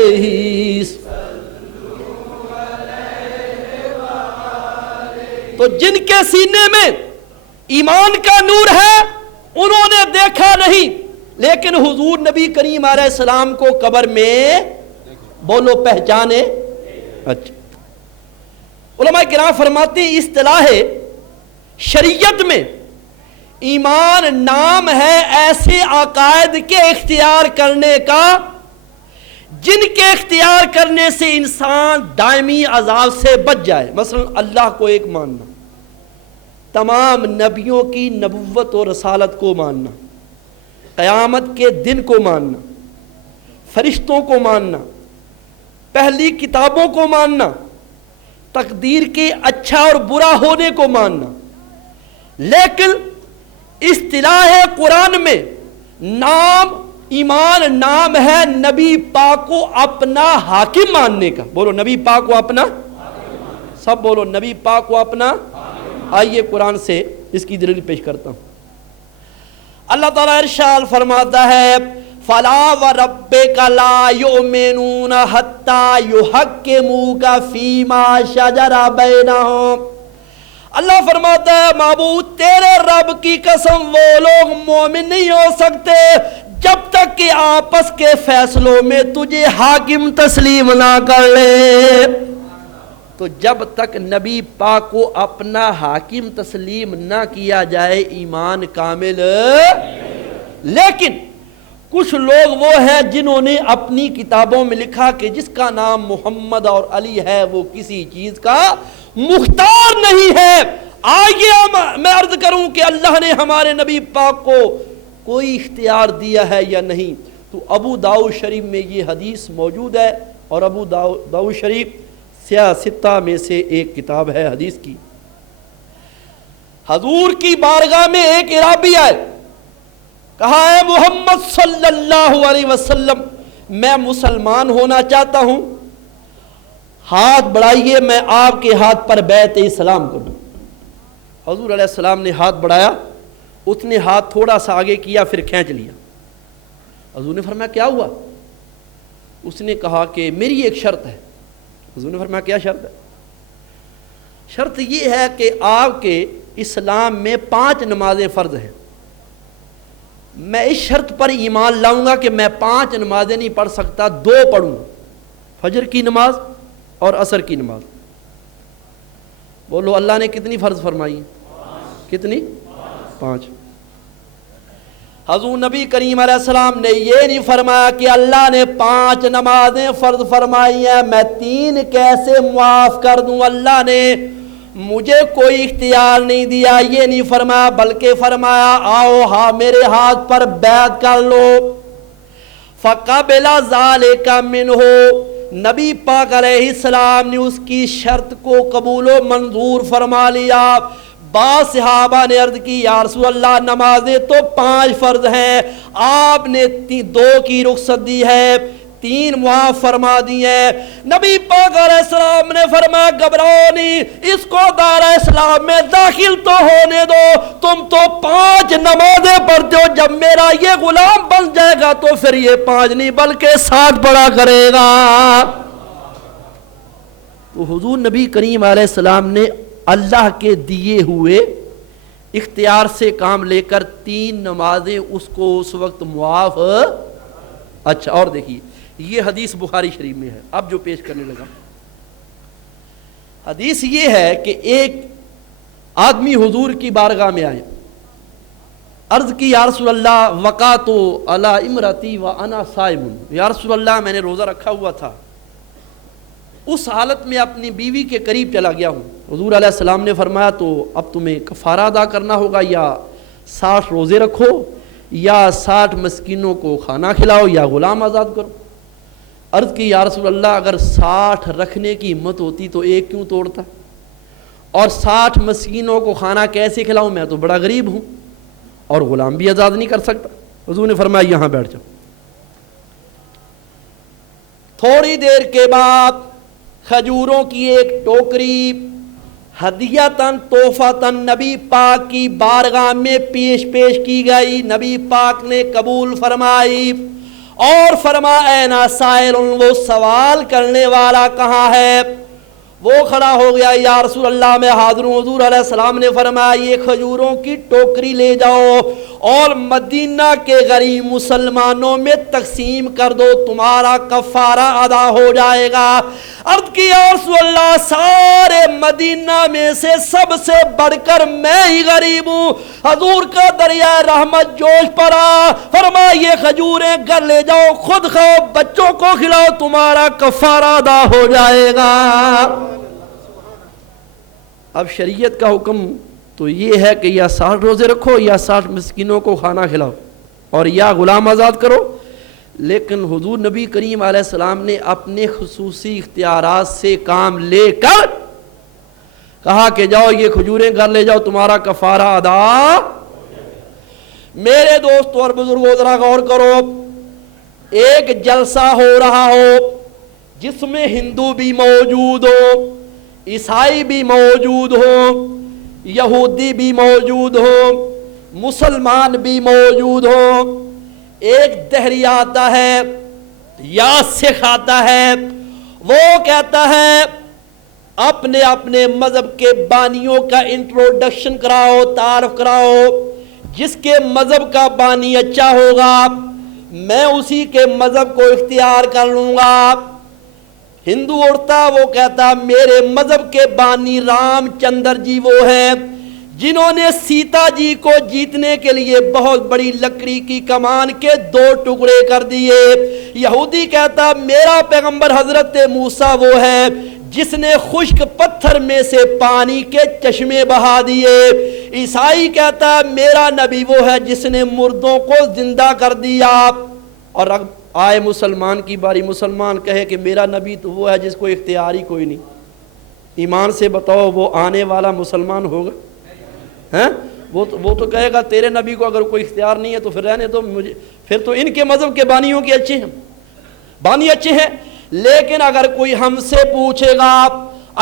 تو جن کے سینے میں ایمان کا نور ہے انہوں نے دیکھا نہیں لیکن حضور نبی کریم علیہ السلام کو قبر میں بولو پہچانے اچھا علماء کرام فرماتے ہیں اصطلاح شریعت میں ایمان نام ہے ایسے عقائد کے اختیار کرنے کا جن کے اختیار کرنے سے انسان دائمی عذاب سے بچ جائے مثلا اللہ کو ایک ماننا تمام نبیوں کی نبوت اور رسالت کو ماننا قیامت کے دن کو ماننا فرشتوں کو ماننا پہلی کتابوں کو ماننا تقدیر کے اچھا اور برا ہونے کو ماننا لیکن اصطلاح قرآن میں نام ایمان نام ہے نبی پاک کو اپنا حاکم ماننے کا بولو نبی پاک کو اپنا سب بولو نبی پاک کو اپنا آئیے قرآن سے اس کی دلیل پیش کرتا ہوں اللہ تعالیٰ ارشاد فرماتا ہے فَلَا وَرَبِّكَ لَا يُؤْمِنُونَ حَتَّى يُحَكِّمُوكَ فِي مَا شَجَرَ بَيْنَهُمْ اللہ فرماتا ہے معبود تیرے رب کی قسم وہ لوگ مومن نہیں ہو سکتے جب تک کہ آپس کے فیصلوں میں تجھے حاکم تسلیم نہ کر لے. تو جب تک نبی پاک کو اپنا حاکم تسلیم نہ کیا جائے ایمان کامل. لیکن کچھ لوگ وہ ہیں جنہوں نے اپنی کتابوں میں لکھا کہ جس کا نام محمد اور علی ہے وہ کسی چیز کا مختار نہیں ہے. آئیے میں عرض کروں کہ اللہ نے ہمارے نبی پاک کو کوئی اختیار دیا ہے یا نہیں. تو ابو داؤد شریف میں یہ حدیث موجود ہے اور ابو داؤد شریف سیاہ ستہ میں سے ایک کتاب ہے حدیث کی. حضور کی بارگاہ میں ایک عرابی آئے, کہا ہے محمد صلی اللہ علیہ وسلم میں مسلمان ہونا چاہتا ہوں, ہاتھ بڑھائیے میں آپ کے ہاتھ پر بیعت اسلام کروں. حضور علیہ السلام نے ہاتھ بڑھایا, اس نے ہاتھ تھوڑا سا آگے کیا پھر کھینچ لیا. حضور نے فرمایا کیا ہوا؟ اس نے کہا کہ میری ایک شرط ہے. حضور نے فرمایا کیا شرط ہے؟ شرط یہ ہے کہ آپ کے اسلام میں 5 نمازیں فرض ہیں. میں اس شرط پر ایمان لاؤں گا کہ میں 5 نمازیں نہیں پڑھ سکتا, 2 پڑھوں, فجر کی نماز اور عصر کی نماز. بولو اللہ نے کتنی فرض فرمائی؟ کتنی؟ 5. حضور نبی کریم علیہ السلام نے یہ نہیں فرمایا کہ اللہ نے 5 نمازیں فرض فرمائی ہیں میں 3 کیسے معاف کر دوں. اللہ نے مجھے کوئی اختیار نہیں دیا, یہ نہیں فرمایا, بلکہ فرمایا آؤ ہاں میرے ہاتھ پر بیعت کر لو. فَقَبِلَ ذَلِكَ مِنْهُ, نبی پاک علیہ السلام نے اس کی شرط کو قبول و منظور فرما لیا. بعض صحابہ نے عرض کی یا رسول اللہ نمازیں تو 5 فرض ہیں, آپ نے 2 کی رخصت دی ہے, 3 معاف فرما دی ہیں. نبی پاک علیہ السلام نے فرمایا گھبراؤ نہیں, اس کو دائرہ اسلام میں داخل تو ہونے دو, تم تو 5 نمازیں پڑھتے ہو, جب میرا یہ غلام بن جائے گا تو پھر یہ 5 نہیں بلکہ 7 پڑھا کرے گا. تو حضور نبی کریم علیہ السلام نے اللہ کے دیے ہوئے اختیار سے کام لے کر 3 نمازیں اس کو اس وقت معاف. اچھا اور دیکھیے یہ حدیث بخاری شریف میں ہے. اب جو پیش کرنے لگا حدیث یہ ہے کہ ایک آدمی حضور کی بارگاہ میں آئے, عرض کی یا رسول اللہ وقعت علی امرتی وانا صائم, یا رسول اللہ میں نے روزہ رکھا ہوا تھا, اس حالت میں اپنی بیوی کے قریب چلا گیا ہوں. حضور علیہ السلام نے فرمایا تو اب تمہیں کفارہ ادا کرنا ہوگا, یا 60 روزے رکھو یا 60 مسکینوں کو کھانا کھلاؤ یا غلام آزاد کرو. عرض کی یا رسول اللہ اگر 60 رکھنے کی ہمت ہوتی تو ایک کیوں توڑتا, اور 60 مسکینوں کو کھانا کیسے کھلاؤں, میں تو بڑا غریب ہوں اور غلام بھی آزاد نہیں کر سکتا. حضور نے فرمایا یہاں بیٹھ جاؤ. تھوڑی دیر کے بعد کھجوروں کی ایک ٹوکری ہدیتاً تحفۃً نبی پاک کی بارگاہ میں پیش کی گئی. نبی پاک نے قبول فرمائی اور فرمایا اے ناسائل, وہ سوال کرنے والا کہاں ہے؟ وہ کھڑا ہو گیا, یا رسول اللہ میں حاضر ہوں. حضور علیہ السلام نے فرمایا یہ کھجوروں کی ٹوکری لے جاؤ اور مدینہ کے غریب مسلمانوں میں تقسیم کر دو, تمہارا کفارہ ادا ہو جائے گا. عرض کی یا رسول اللہ سارے مدینہ میں سے سب سے بڑھ کر میں ہی غریب ہوں. حضور کا دریائے رحمت جوش پڑا, فرمایا یہ کھجوریں گھر لے جاؤ, خود کھاؤ, بچوں کو کھلاؤ, تمہارا کفارہ ادا ہو جائے گا. اب شریعت کا حکم تو یہ ہے کہ یا 60 روزے رکھو یا 60 مسکینوں کو کھانا کھلاؤ اور یا غلام آزاد کرو. لیکن حضور نبی کریم علیہ السلام نے اپنے خصوصی اختیارات سے کام لے کر کہا کہ جاؤ یہ کھجوریں گھر لے جاؤ, تمہارا کفارہ ادا. میرے دوستو اور بزرگوں ذرا غور کرو, ایک جلسہ ہو رہا ہو جس میں ہندو بھی موجود ہو, عیسائی بھی موجود ہو, یہودی بھی موجود ہو, مسلمان بھی موجود ہو, ایک دہری آتا ہے یا سکھ آتا ہے, وہ کہتا ہے اپنے اپنے مذہب کے بانیوں کا انٹروڈکشن کراؤ، تعارف کراؤ. جس کے مذہب کا بانی اچھا ہوگا میں اسی کے مذہب کو اختیار کر لوں گا. ہندو اڑتا وہ کہتا میرے مذہب کے بانی رام چندر جی وہ ہیں جنہوں نے سیتا جی کو جیتنے کے لیے بہت بڑی لکڑی کی کمان کے 2 ٹکڑے کر دیے. یہودی کہتا میرا پیغمبر حضرت موسیٰ وہ ہے جس نے خشک پتھر میں سے پانی کے چشمے بہا دیے. عیسائی کہتا میرا نبی وہ ہے جس نے مردوں کو زندہ کر دیا. اور آئے مسلمان کی باری، مسلمان کہے کہ میرا نبی تو وہ ہے جس کو اختیار ہی کوئی نہیں. ایمان سے بتاؤ وہ آنے والا مسلمان ہوگا؟ ہیں وہ تو کہے گا تیرے نبی کو اگر کوئی اختیار نہیں ہے تو پھر رہنے دو مجھے، پھر تو ان کے مذہب کے بانیوں کے اچھے ہیں، بانی اچھے ہیں. لیکن اگر کوئی ہم سے پوچھے گا،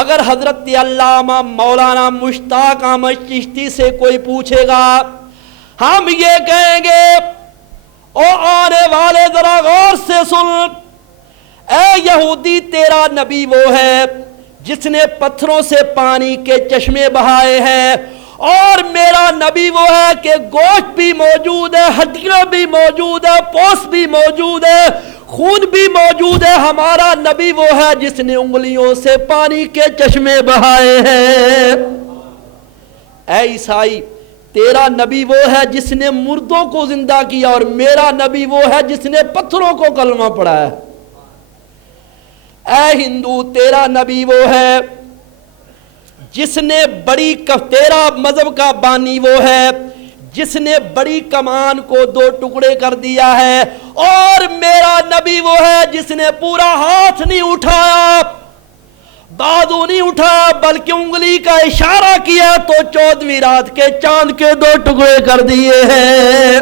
اگر حضرت علامہ مولانا مشتاق احمد چشتی سے کوئی پوچھے گا، ہم یہ کہیں گے او آنے والے ذرا غور سے سن، اے یہودی تیرا نبی وہ ہے جس نے پتھروں سے پانی کے چشمے بہائے ہیں، اور میرا نبی وہ ہے کہ گوشت بھی موجود ہے، ہڈیاں بھی موجود ہے، پوست بھی موجود ہے، خون بھی موجود ہے. ہمارا نبی وہ ہے جس نے انگلیوں سے پانی کے چشمے بہائے ہیں. اے عیسائی تیرا نبی وہ ہے جس نے مردوں کو زندہ کیا، اور میرا نبی وہ ہے جس نے پتھروں کو کلمہ پڑھایا. اے ہندو تیرا نبی وہ ہے جس نے تیرا مذہب کا بانی وہ ہے جس نے بڑی کمان کو 2 ٹکڑے کر دیا ہے، اور میرا نبی وہ ہے جس نے پورا ہاتھ نہیں اٹھایا، بازو نہیں اٹھایا، بلکہ انگلی کا اشارہ کیا تو 14ویں رات کے چاند کے 2 ٹکڑے کر دیے ہیں.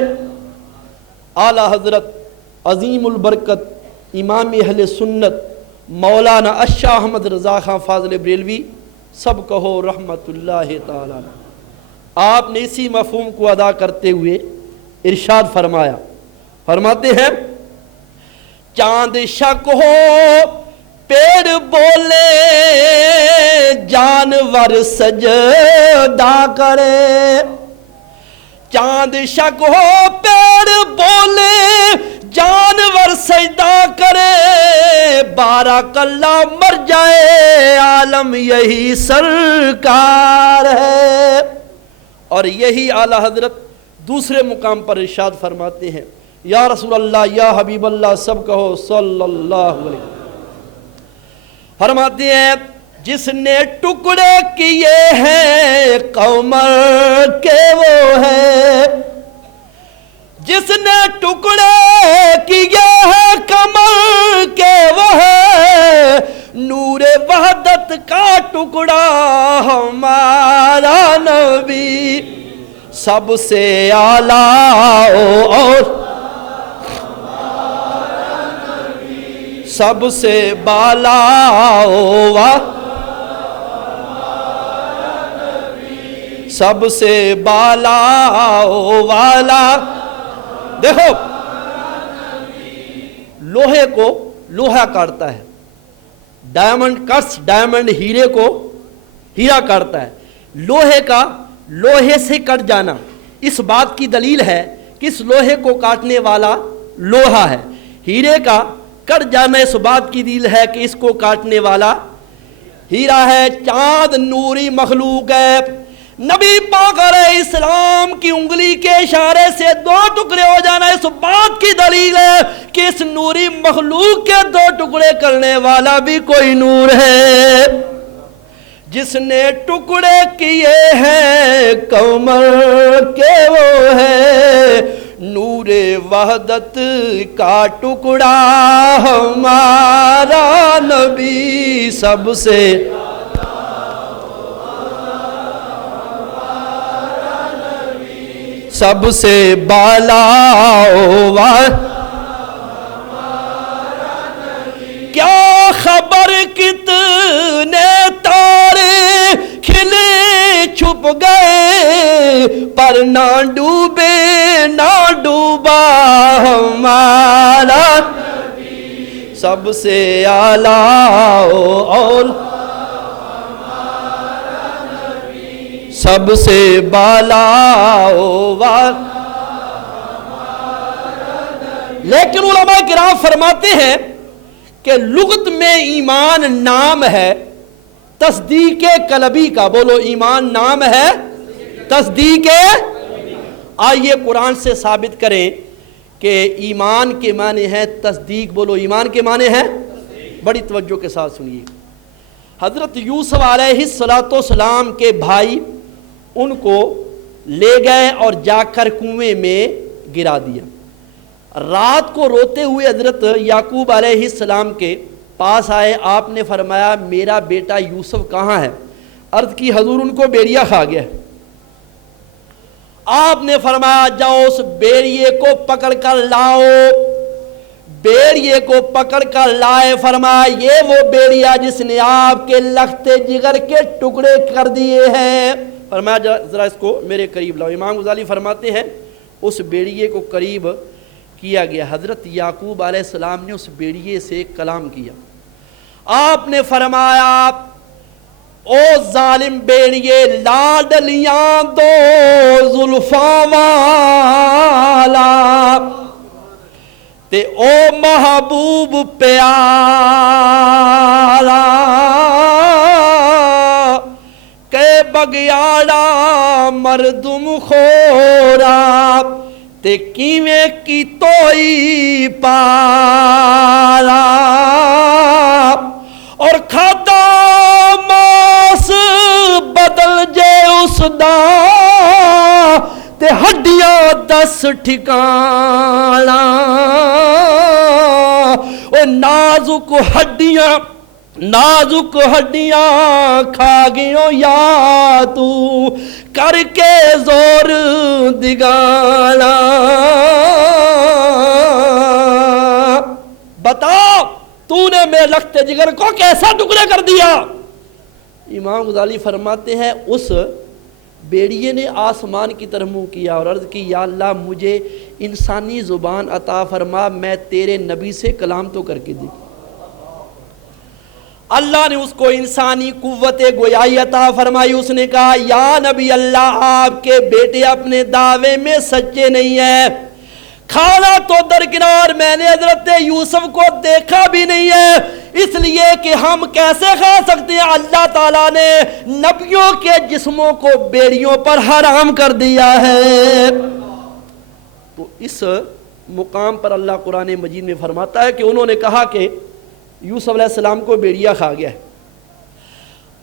اعلی حضرت عظیم البرکت امام اہل سنت مولانا اشاہ احمد رضا خان فاضل بریلوی سب کہو رحمت اللہ تعالی، آپ نے اسی مفہوم کو ادا کرتے ہوئے ارشاد فرمایا، فرماتے ہیں چاند شک ہو پیڑ بولے جانور سجدہ کرے. چاند شک ہو پیڑ بولے جانور سجدہ کرے، بارک اللہ مر جائے عالم یہی سرکار ہے. اور یہی اعلی حضرت دوسرے مقام پر ارشاد فرماتے ہیں یا رسول اللہ یا حبیب اللہ سب کہو صلی اللہ علیہ وسلم. فرماتے ہیں جس نے ٹکڑے کیے ہیں قمر کے وہ ہے، جس نے ٹکڑے کیے ہیں قمر کے وہ ہے، نور وحدت کا ٹکڑا ہمارا نبی سب سے اعلیٰ اور سب سے بالا سب سے بالا والا. دیکھو لوہے کو لوہا کاٹتا ہے، ڈائمنڈ کٹس ڈائمنڈ ہیرے کو ہیرا کاٹتا ہے. لوہے کا لوہے سے کٹ جانا اس بات کی دلیل ہے کہ اس لوہے کو کاٹنے والا لوہا ہے. ہیرے کا کٹ جانا اس بات کی دلیل ہے کہ اس کو کاٹنے والا ہیرا ہے. چاند نوری مخلوق ہے. نبی پاک علیہ السلام کی انگلی کے اشارے سے 2 ٹکڑے ہو جانا اس بات کی دلیل ہے کہ اس نوری مخلوق کے 2 ٹکڑے کرنے والا بھی کوئی نور ہے. جس نے ٹکڑے کیے ہیں قمر کے وہ ہے، نور وحدت کا ٹکڑا ہمارا نبی سب سے سب سے بالا. کیا خبر کتنے تارے کھلے چھپ گئے، پر نہ ڈوبے نہ ڈوبا ہمارا سب سے اعلیٰ اور سب سے بالا لیکن علماء کرام فرماتے ہیں کہ لغت میں ایمان نام ہے تصدیق قلبی کا. بولو ایمان نام ہے تصدیق. آئیے قرآن سے ثابت کریں کہ ایمان کے معنی ہے تصدیق. بولو ایمان کے معنی ہے. بڑی توجہ کے ساتھ سنیے. حضرت یوسف علیہ السلام کے بھائی ان کو لے گئے اور جا کر کنویں میں گرا دیا. رات کو روتے ہوئے حضرت یعقوب علیہ السلام کے پاس آئے. آپ نے فرمایا میرا بیٹا یوسف کہاں ہے؟ عرض کی حضور ان کو بیڑیا کھا گیا. آپ نے فرمایا جاؤ اس بیڑیے کو پکڑ کر لاؤ. بیڑیے کو پکڑ کر لائے. فرمایا یہ وہ بیڑیا جس نے آپ کے لخت جگر کے ٹکڑے کر دیے ہیں. فرمایا ذرا اس کو میرے قریب لاؤ. امام غزالی فرماتے ہیں اس بیڑیے کو قریب کیا گیا. حضرت یعقوب علیہ السلام نے اس بیڑیے سے کلام کیا. آپ نے فرمایا او ظالم بیڑیے لاڈلیاں دو زلفاں والا تے او محبوب پیارا کہ بگیاڑا مردم خورا تے کیویں کی توئی پالا اور کھاتا ماس بدل جے اس دا تے ہڈیاں 10 ٹھکانا. او نازک ہڈیاں کھا گیوں یا تو کر کے زور دگانا. بتا تو نے میرے لخت جگر کو کیسا ٹکڑے کر دیا؟ امام غزالی فرماتے ہیں اس بیڑیے نے آسمان کی طرف منہ کیا اور عرض کی یا اللہ مجھے انسانی زبان عطا فرما میں تیرے نبی سے کلام تو کر کے دی. اللہ نے اس کو انسانی قوت گویائی عطا فرمائی. اس نے کہا یا نبی اللہ آپ کے بیٹے اپنے دعوے میں سچے نہیں ہیں. کھانا تو درکنار میں نے حضرت یوسف کو دیکھا بھی نہیں ہے اس لیے کہ ہم کیسے کھا سکتے ہیں. اللہ تعالیٰ نے نبیوں کے جسموں کو بیڑیوں پر حرام کر دیا ہے. تو اس مقام پر اللہ قرآن مجید میں فرماتا ہے کہ انہوں نے کہا کہ یوسف علیہ السلام کو بیڑیا کھا گیا ہے.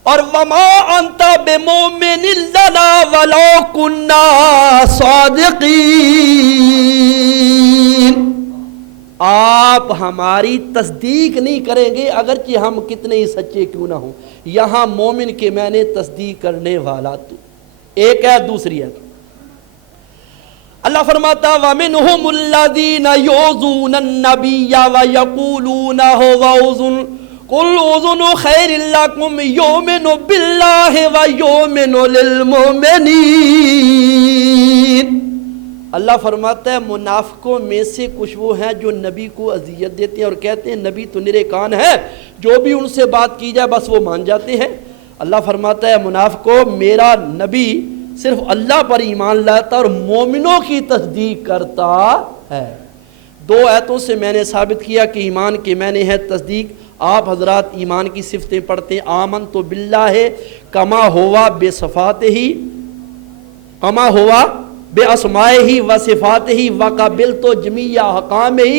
اور وما انت بمؤمن لنا ولو كنا صادقین آپ ہماری تصدیق نہیں کریں گے اگرچہ ہم کتنے ہی سچے کیوں نہ ہوں. یہاں مومن کے میں نے تصدیق کرنے والا تو ایک ہے. دوسری ہے اللہ فرماتا وَمِنْهُمُ الَّذِينَ يُؤْذُونَ النَّبِيَّ وَيَقُولُونَ هُوَ أُذُنٌ قُلْ أُذُنُ خَيْرٍ لَكُمْ يُؤْمِنُ بِاللَّهِ وَيُؤْمِنُ لِلْمُؤْمِنِينَ. اللہ فرماتا ہے منافقوں میں سے کچھ وہ ہیں جو نبی کو اذیت دیتے ہیں اور کہتے ہیں نبی تو نرے کان ہے جو بھی ان سے بات کی جائے بس وہ مان جاتے ہیں. اللہ فرماتا ہے منافقوں میرا نبی صرف اللہ پر ایمان لاتا اور مومنوں کی تصدیق کرتا ہے. 2 آیتوں سے میں نے ثابت کیا کہ ایمان کے معنی ہے تصدیق. آپ حضرات ایمان کی صفتیں پڑھتے ہیں آمنت باللہ کما ہوا بے صفات ہی کما ہوا بے اسمائے ہی و صفات ہی و قابل تو جمیع حکام ہی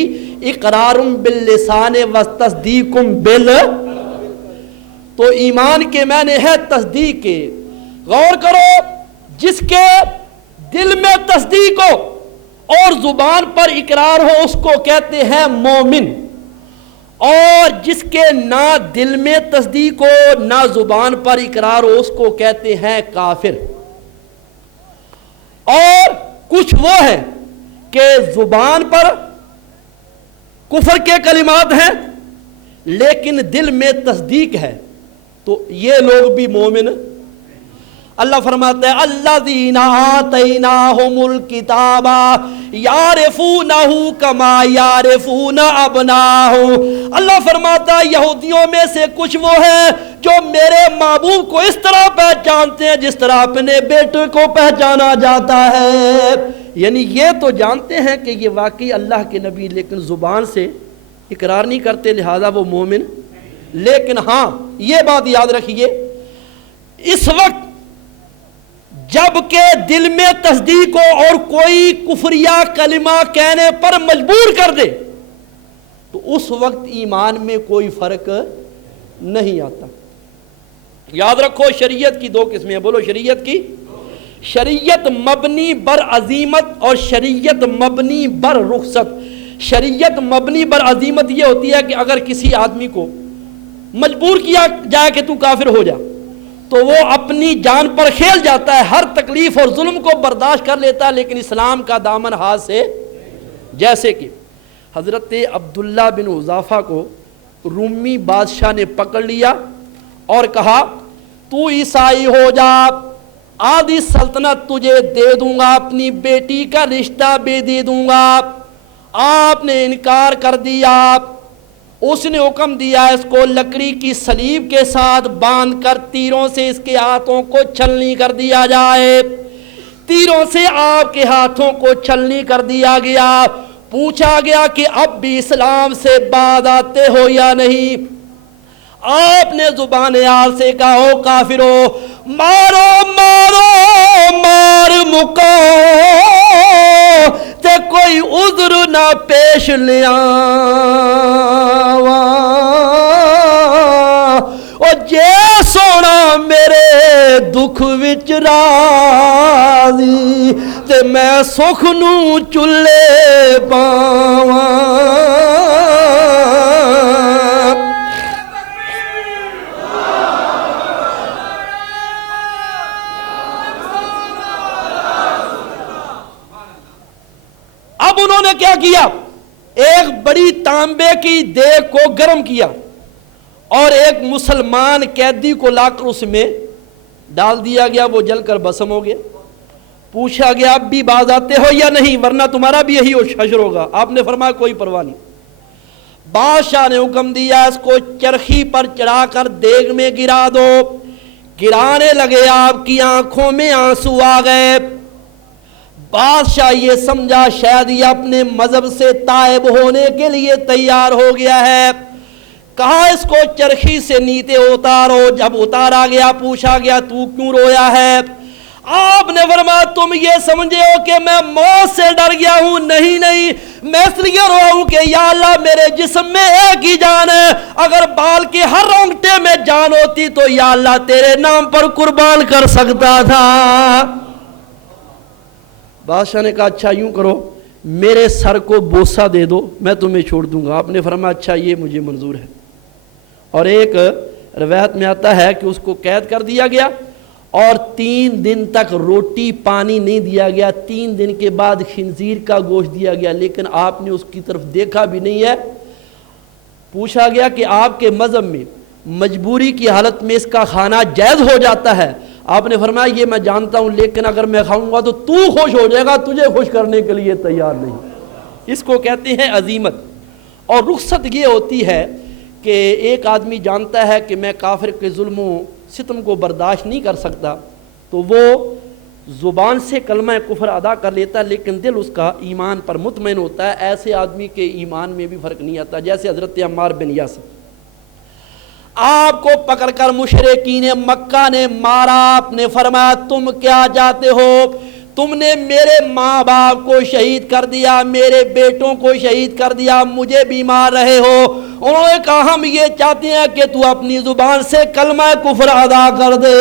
اقرار باللسان و تصدیق بال. تو ایمان کے معنی ہے تصدیق کے. غور کرو جس کے دل میں تصدیق ہو اور زبان پر اقرار ہو اس کو کہتے ہیں مومن اور جس کے نہ دل میں تصدیق ہو نہ زبان پر اقرار ہو اس کو کہتے ہیں کافر. اور کچھ وہ ہیں کہ زبان پر کفر کے کلمات ہیں لیکن دل میں تصدیق ہے تو یہ لوگ بھی مومن. اللہ فرماتا ہے الذین آتیناہم الکتاب یعرفونہ کما یعرفون ابناءہم، اللہ فرماتا ہے یہودیوں میں سے کچھ وہ ہیں جو میرے محبوب کو اس طرح پہچانتے ہیں جس طرح اپنے بیٹے کو پہچانا جاتا ہے۔ یعنی یہ تو جانتے ہیں کہ یہ واقعی اللہ کے نبی، لیکن زبان سے اقرار نہیں کرتے، لہذا وہ مومن۔ لیکن ہاں یہ بات یاد رکھیے، اس وقت جب کہ دل میں تصدیق ہو اور کوئی کفریہ کلمہ کہنے پر مجبور کر دے تو اس وقت ایمان میں کوئی فرق نہیں آتا۔ یاد رکھو شریعت کی دو قسمیں ہیں، بولو شریعت کی، شریعت مبنی بر عزیمت اور شریعت مبنی بر رخصت۔ شریعت مبنی بر عزیمت یہ ہوتی ہے کہ اگر کسی آدمی کو مجبور کیا جائے کہ تو کافر ہو جا تو وہ اپنی جان پر کھیل جاتا ہے، ہر تکلیف اور ظلم کو برداشت کر لیتا ہے، لیکن اسلام کا دامن ہاتھ سے، جیسے کہ حضرت عبداللہ بن حذافہ کو رومی بادشاہ نے پکڑ لیا اور کہا تو عیسائی ہو جا، آدھی سلطنت تجھے دے دوں گا، اپنی بیٹی کا رشتہ بھی دے دوں گا۔ آپ نے انکار کر دیا۔ اس نے حکم دیا اس کو لکڑی کی صلیب کے ساتھ باندھ کر تیروں سے اس کے ہاتھوں کو چھلنی کر دیا جائے۔ تیروں سے آپ کے ہاتھوں کو چھلنی کر دیا گیا۔ پوچھا گیا کہ اب بھی اسلام سے باز آتے ہو یا نہیں؟ آپ نے زبان حال سے کہا ہو کافرو، مارو مارو مار مکاؤ تے کوئی عذر نہ پیش لیا، او جے سونا میرے دکھ وچ راضی تے میں سکھ نو چلے پاواں۔ اب انہوں نے کیا کیا؟ ایک بڑی تانبے کی دیگ کو گرم کیا اور ایک مسلمان قیدی کو لا کر اس میں ڈال دیا گیا، وہ جل کر بھسم ہو گیا۔ پوچھا گیا اب بھی باز آتے ہو یا نہیں، ورنہ تمہارا بھی یہی حشر ہوگا؟ آپ نے فرمایا کوئی پرواہ نہیں۔ بادشاہ نے حکم دیا اس کو چرخی پر چڑھا کر دیگ میں گرا دو۔ گرانے لگے، آپ کی آنکھوں میں آنسو آ گئے۔ بادشاہ یہ سمجھا شاید یہ اپنے مذہب سے تائب ہونے کے لیے تیار ہو گیا ہے، کہا اس کو چرخی سے نیچے اتارو۔ جب اتارا گیا پوچھا گیا تو کیوں رویا ہے؟ آپ نے فرمایا تم یہ سمجھے ہو کہ میں موت سے ڈر گیا ہوں؟ نہیں نہیں، میں اس لیے روا ہوں کہ یا اللہ میرے جسم میں ایک ہی جان ہے، اگر بال کے ہر رونگٹے میں جان ہوتی تو یا اللہ تیرے نام پر قربان کر سکتا تھا۔ بادشاہ نے کہا اچھا یوں کرو، میرے سر کو بوسہ دے دو، میں تمہیں چھوڑ دوں گا۔ آپ نے فرمایا اچھا یہ مجھے منظور ہے۔ اور ایک روایت میں آتا ہے کہ اس کو قید کر دیا گیا اور 3 دن تک روٹی پانی نہیں دیا گیا۔ 3 دن کے بعد خنزیر کا گوشت دیا گیا، لیکن آپ نے اس کی طرف دیکھا بھی نہیں ہے۔ پوچھا گیا کہ آپ کے مذہب میں مجبوری کی حالت میں اس کا کھانا جائز ہو جاتا ہے؟ آپ نے فرمایا یہ میں جانتا ہوں، لیکن اگر میں کھاؤں گا تو تو خوش ہو جائے گا، تجھے خوش کرنے کے لیے تیار نہیں۔ اس کو کہتے ہیں عزیمت۔ اور رخصت یہ ہوتی ہے کہ ایک آدمی جانتا ہے کہ میں کافر کے ظلم و ستم کو برداشت نہیں کر سکتا تو وہ زبان سے کلمہ کفر ادا کر لیتا ہے، لیکن دل اس کا ایمان پر مطمئن ہوتا ہے۔ ایسے آدمی کے ایمان میں بھی فرق نہیں آتا۔ جیسے حضرت عمار بن یاسر، آپ کو پکڑ کر مشرکین مکہ نے مارا۔ آپ نے فرمایا تم کیا چاہتے ہو؟ تم نے میرے ماں باپ کو شہید کر دیا، میرے بیٹوں کو شہید کر دیا، مجھے بھی مار رہے ہو۔ انہوں نے کہا ہم یہ چاہتے ہیں کہ تو اپنی زبان سے کلمہ کفر ادا کر دے۔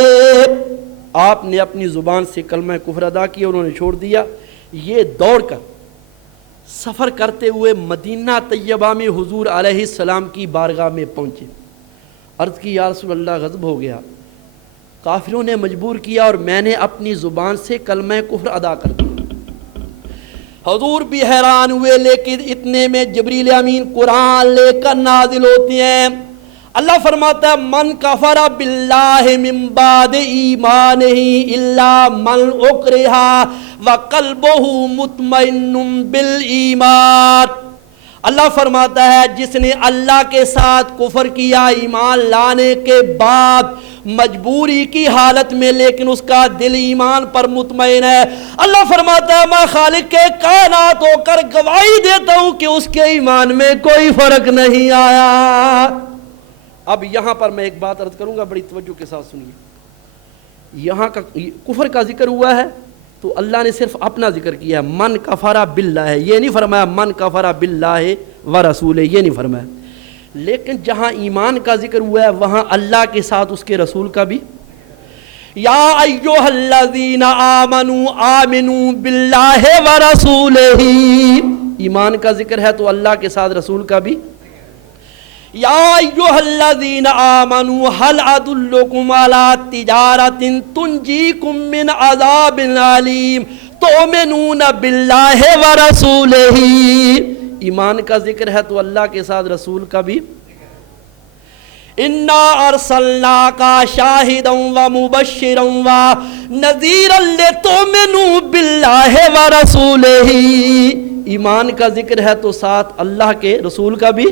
آپ نے اپنی زبان سے کلمہ کفر ادا کیا، انہوں نے چھوڑ دیا۔ یہ دوڑ کر سفر کرتے ہوئے مدینہ طیبہ میں حضور علیہ السلام کی بارگاہ میں پہنچے۔ عرض کی یا رسول اللہ غضب ہو گیا، کافروں نے مجبور کیا اور میں نے اپنی زبان سے کلمہ کفر ادا کر دیا۔ حضور بھی حیران ہوئے، لیکن اتنے میں جبریل امین قرآن لے کر نازل ہوتے ہیں۔ اللہ فرماتا ہے من کفر باللہ من بعد ایمانہ الا من اکرہ وقلبہ مطمئن بالایمان. اللہ فرماتا ہے جس نے اللہ کے ساتھ کفر کیا ایمان لانے کے بعد مجبوری کی حالت میں لیکن اس کا دل ایمان پر مطمئن ہے، اللہ فرماتا ہے میں خالق کے کائنات ہو کر گواہی دیتا ہوں کہ اس کے ایمان میں کوئی فرق نہیں آیا. اب یہاں پر میں ایک بات عرض کروں گا، بڑی توجہ کے ساتھ سنیے. یہاں کا کفر کا ذکر ہوا ہے تو اللہ نے صرف اپنا ذکر کیا ہے، من کفر باللہ، یہ نہیں فرمایا من کفر باللہ ورسولہ، یہ نہیں فرمایا. لیکن جہاں ایمان کا ذکر ہوا ہے وہاں اللہ کے ساتھ اس کے رسول کا بھی. یا ایھا الذین آمنوا آمنوا باللہ ورسولہ، ایمان کا ذکر ہے تو اللہ کے ساتھ رسول کا بھی. یا ایھا الذین آمنوا هل ادلکم علی تجارۃ تنجیکم من عذاب علیم تؤمنون باللہ ورسولہ، ایمان کا ذکر ہے تو اللہ کے ساتھ رسول کا بھی. انا ارسلناک شاہدا ومبشرا ونذیرا لتؤمنوا باللہ ورسولہ، ایمان کا ذکر ہے تو ساتھ اللہ کے رسول کا بھی.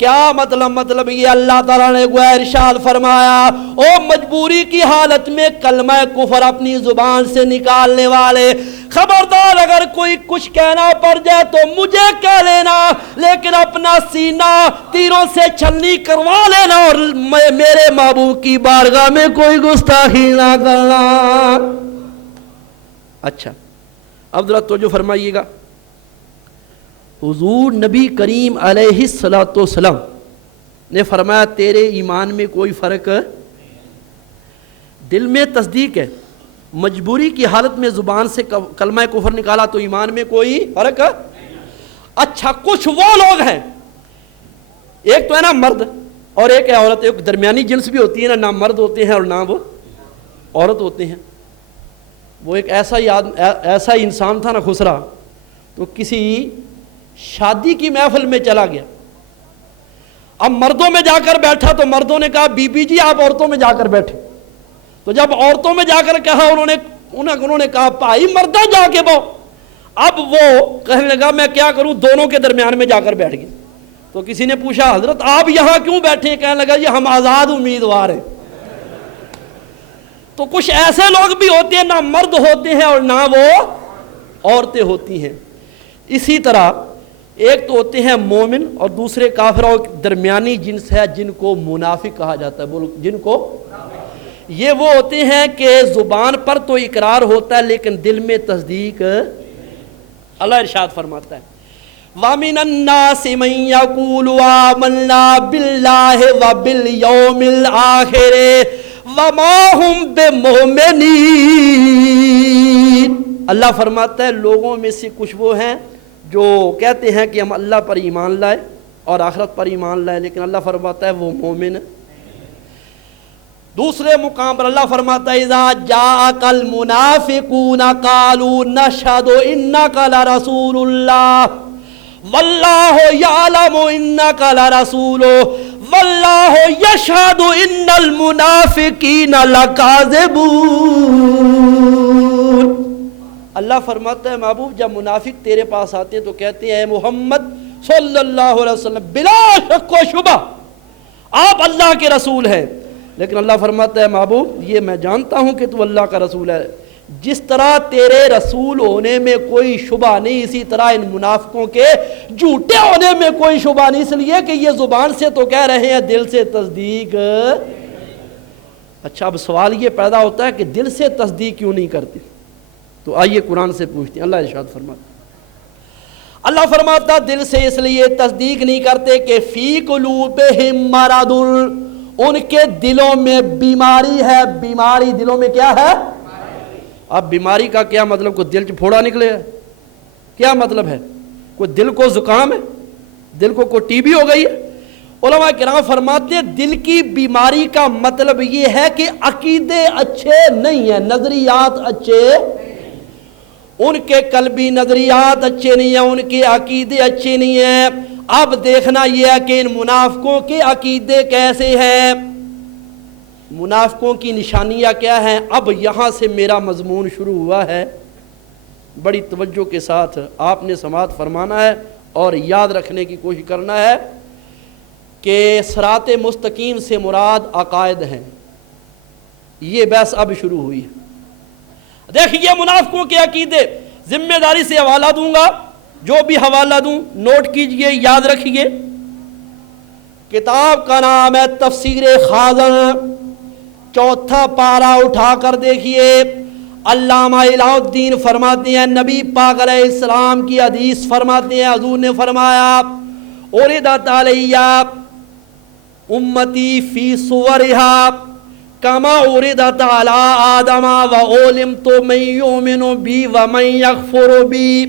کیا مطلب یہ اللہ تعالیٰ نے گویا ارشاد فرمایا او مجبوری کی حالت میں کلمہ کفر اپنی زبان سے نکالنے والے، خبردار اگر کوئی کچھ کہنا پڑ جائے تو مجھے کہہ لینا، لیکن اپنا سینہ تیروں سے چھلنی کروا لینا اور میرے محبوب کی بارگاہ میں کوئی گستاخی نہ کرنا. اچھا اب ذرا توجہ فرمائیے گا. حضور نبی کریم علیہ السلام نے فرمایا تیرے ایمان میں کوئی فرق، دل میں تصدیق ہے، مجبوری کی حالت میں زبان سے کلمہ کفر نکالا تو ایمان میں کوئی فرق. اچھا کچھ وہ لوگ ہیں، ایک تو ہے نا مرد اور ایک ہے عورت، ایک درمیانی جنس بھی ہوتی ہے نا، نہ مرد ہوتے ہیں اور نہ وہ عورت ہوتے ہیں. وہ ایک ایسا ہی انسان تھا نا خسرا، تو کسی شادی کی محفل میں چلا گیا. اب مردوں میں جا کر بیٹھا تو مردوں نے کہا بی بی جی آپ عورتوں میں جا کر بیٹھے. تو جب عورتوں میں جا کر کہا انہوں نے کہا بھائی مردہ جا کے بہو. اب وہ کہنے لگا میں کیا کروں، دونوں کے درمیان میں جا کر بیٹھ گئے. تو کسی نے پوچھا حضرت آپ یہاں کیوں بیٹھے؟ کہنے لگا یہ ہم آزاد امیدوار ہیں. تو کچھ ایسے لوگ بھی ہوتے ہیں نہ مرد ہوتے ہیں اور نہ وہ عورتیں ہوتی ہیں. اسی طرح ایک تو ہوتے ہیں مومن اور دوسرے کافر، اور درمیانی جنس ہے جن کو منافق کہا جاتا ہے. بولو جن کو، یہ وہ ہوتے ہیں کہ زبان پر تو اقرار ہوتا ہے لیکن دل میں تصدیق. اللہ ارشاد فرماتا ہے وَمِنَ النَّاسِ مَن يَقُولُ آمَنَّا بِاللَّهِ وَبِالْيَوْمِ الْآخِرِ وَمَا هُمْ بِمُؤْمِنِينَ. اللہ فرماتا ہے لوگوں میں سے کچھ وہ ہیں جو کہتے ہیں کہ ہم اللہ پر ایمان لائے اور آخرت پر ایمان لائے، لیکن اللہ فرماتا ہے وہ مومن. دوسرے مقام پر اللہ فرماتا ہے اذا جاءک المنافقون قالوا نشهد انک لرسول اللہ واللہ یعلم انک لرسول واللہ یشہد ان المنافقین لکاذبون. اللہ فرماتا ہے محبوب جب منافق تیرے پاس آتے ہیں تو کہتے ہیں اے محمد صلی اللہ علیہ وسلم بلا شک و شبہ آپ اللہ کے رسول ہیں، لیکن اللہ فرماتا ہے محبوب یہ میں جانتا ہوں کہ تو اللہ کا رسول ہے. جس طرح تیرے رسول ہونے میں کوئی شبہ نہیں، اسی طرح ان منافقوں کے جھوٹے ہونے میں کوئی شبہ نہیں، اس لیے کہ یہ زبان سے تو کہہ رہے ہیں دل سے تصدیق. اچھا اب سوال یہ پیدا ہوتا ہے کہ دل سے تصدیق کیوں نہیں کرتے؟ تو آئیے قرآن سے پوچھتے ہیں. اللہ ارشاد فرماتا دل سے اس لیے تصدیق نہیں کرتے کہ فی قلوبہم مرض، ان کے دلوں میں بیماری ہے. بیماری دلوں میں کیا ہے؟ اب بیماری کا کیا مطلب؟ کوئی دل پھوڑا نکلے ہے؟ کیا مطلب ہے؟ کوئی دل کو زکام ہے؟ دل کو کوئی ٹی بی ہو گئی ہے؟ علماء کرام فرماتے ہیں دل کی بیماری کا مطلب یہ ہے کہ عقیدے اچھے نہیں ہیں، نظریات اچھے، ان کے قلبی نظریات اچھے نہیں ہیں، ان کے عقیدے اچھے نہیں ہیں. اب دیکھنا یہ ہے کہ ان منافقوں کے عقیدے کیسے ہیں، منافقوں کی نشانیاں کیا ہیں۔ اب یہاں سے میرا مضمون شروع ہوا ہے، بڑی توجہ کے ساتھ آپ نے سماعت فرمانا ہے اور یاد رکھنے کی کوشش کرنا ہے کہ صراط مستقیم سے مراد عقائد ہیں۔ یہ بحث اب شروع ہوئی ہے۔ دیکھیے منافقوں کے عقیدے، ذمہ داری سے حوالہ دوں گا، جو بھی حوالہ دوں نوٹ کیجئے، یاد رکھیے۔ کتاب کا نام ہے تفسیر خازن، 4 پارہ اٹھا کر دیکھیے۔ علامہ الہ الدین فرماتے ہیں نبی پاک علیہ السلام کی حدیث فرماتے ہیں، حضور نے فرمایا اوردت علیہ امتی فی صورہا کما اوردت علی آدم و علمت من یؤمن بی و من یکفر بی۔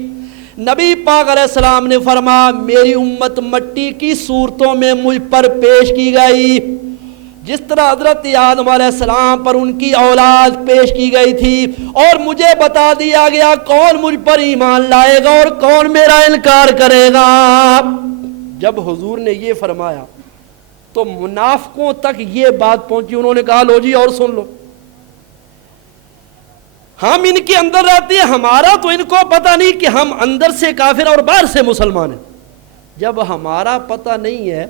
نبی پاک علیہ السلام نے فرمایا میری امت مٹی کی صورتوں میں مجھ پر پیش کی گئی، جس طرح حضرت آدم علیہ السلام پر ان کی اولاد پیش کی گئی تھی، اور مجھے بتا دیا گیا کون مجھ پر ایمان لائے گا اور کون میرا انکار کرے گا۔ جب حضور نے یہ فرمایا تو منافقوں تک یہ بات پہنچی، انہوں نے کہا لو جی اور سن لو، ہم ان کے اندر رہتے ہیں، ہمارا تو ان کو پتہ نہیں کہ ہم اندر سے کافر اور باہر سے مسلمان ہیں۔ جب ہمارا پتہ نہیں ہے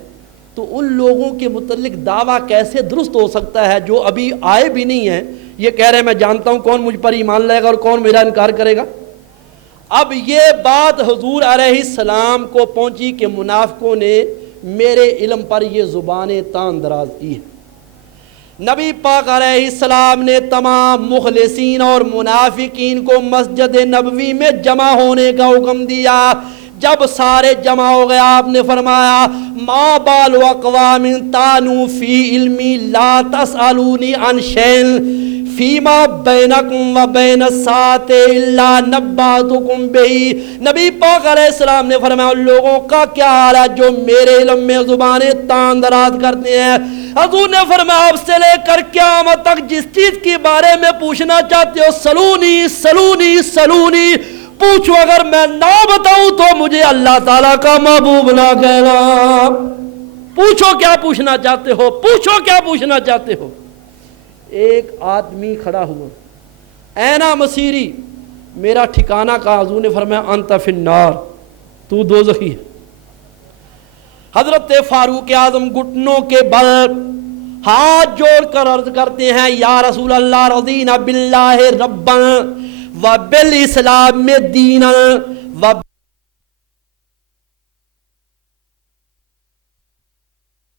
تو ان لوگوں کے متعلق دعویٰ کیسے درست ہو سکتا ہے جو ابھی آئے بھی نہیں ہیں، یہ کہہ رہے ہیں میں جانتا ہوں کون مجھ پر ایمان لائے گا اور کون میرا انکار کرے گا۔ اب یہ بات حضور علیہ السلام کو پہنچی کہ منافقوں نے میرے علم پر یہ زبانیں تان دراز کی ہیں۔ نبی پاک علیہ السلام نے تمام مخلصین اور منافقین کو مسجد نبوی میں جمع ہونے کا حکم دیا۔ جب سارے جمع ہو گیا آپ نے فرمایا ما بال اقوام تانو فی علمی لا تسألونی عن شیء فیما بینکم و بین الساعۃ الا نبأتکم بہ۔ نبی پاک علیہ السلام نے فرمایا ان لوگوں کا کیا حال ہے جو میرے علم میں زبانیں تان دراز کرتے ہیں۔ حضور نے فرمایا اب سے لے کر قیامت تک جس چیز کے بارے میں پوچھنا چاہتے ہو سلونی سلونی سلونی، پوچھو، اگر میں نہ بتاؤں تو مجھے اللہ تعالیٰ کا محبوب نہ کہنا۔ پوچھو کیا پوچھنا چاہتے ہو، پوچھو کیا پوچھنا چاہتے ہو۔ ایک آدمی کھڑا ہوا، اینا مسیری، میرا ٹھکانہ کہا؟ حضور نے فرمایا انت فی النار، تو دوزخی ہے۔ حضرت فاروق اعظم گھٹنوں کے بل ہاتھ جوڑ کر عرض کرتے ہیں یا رسول اللہ رضینا باللہ ربا و بالاسلام دینا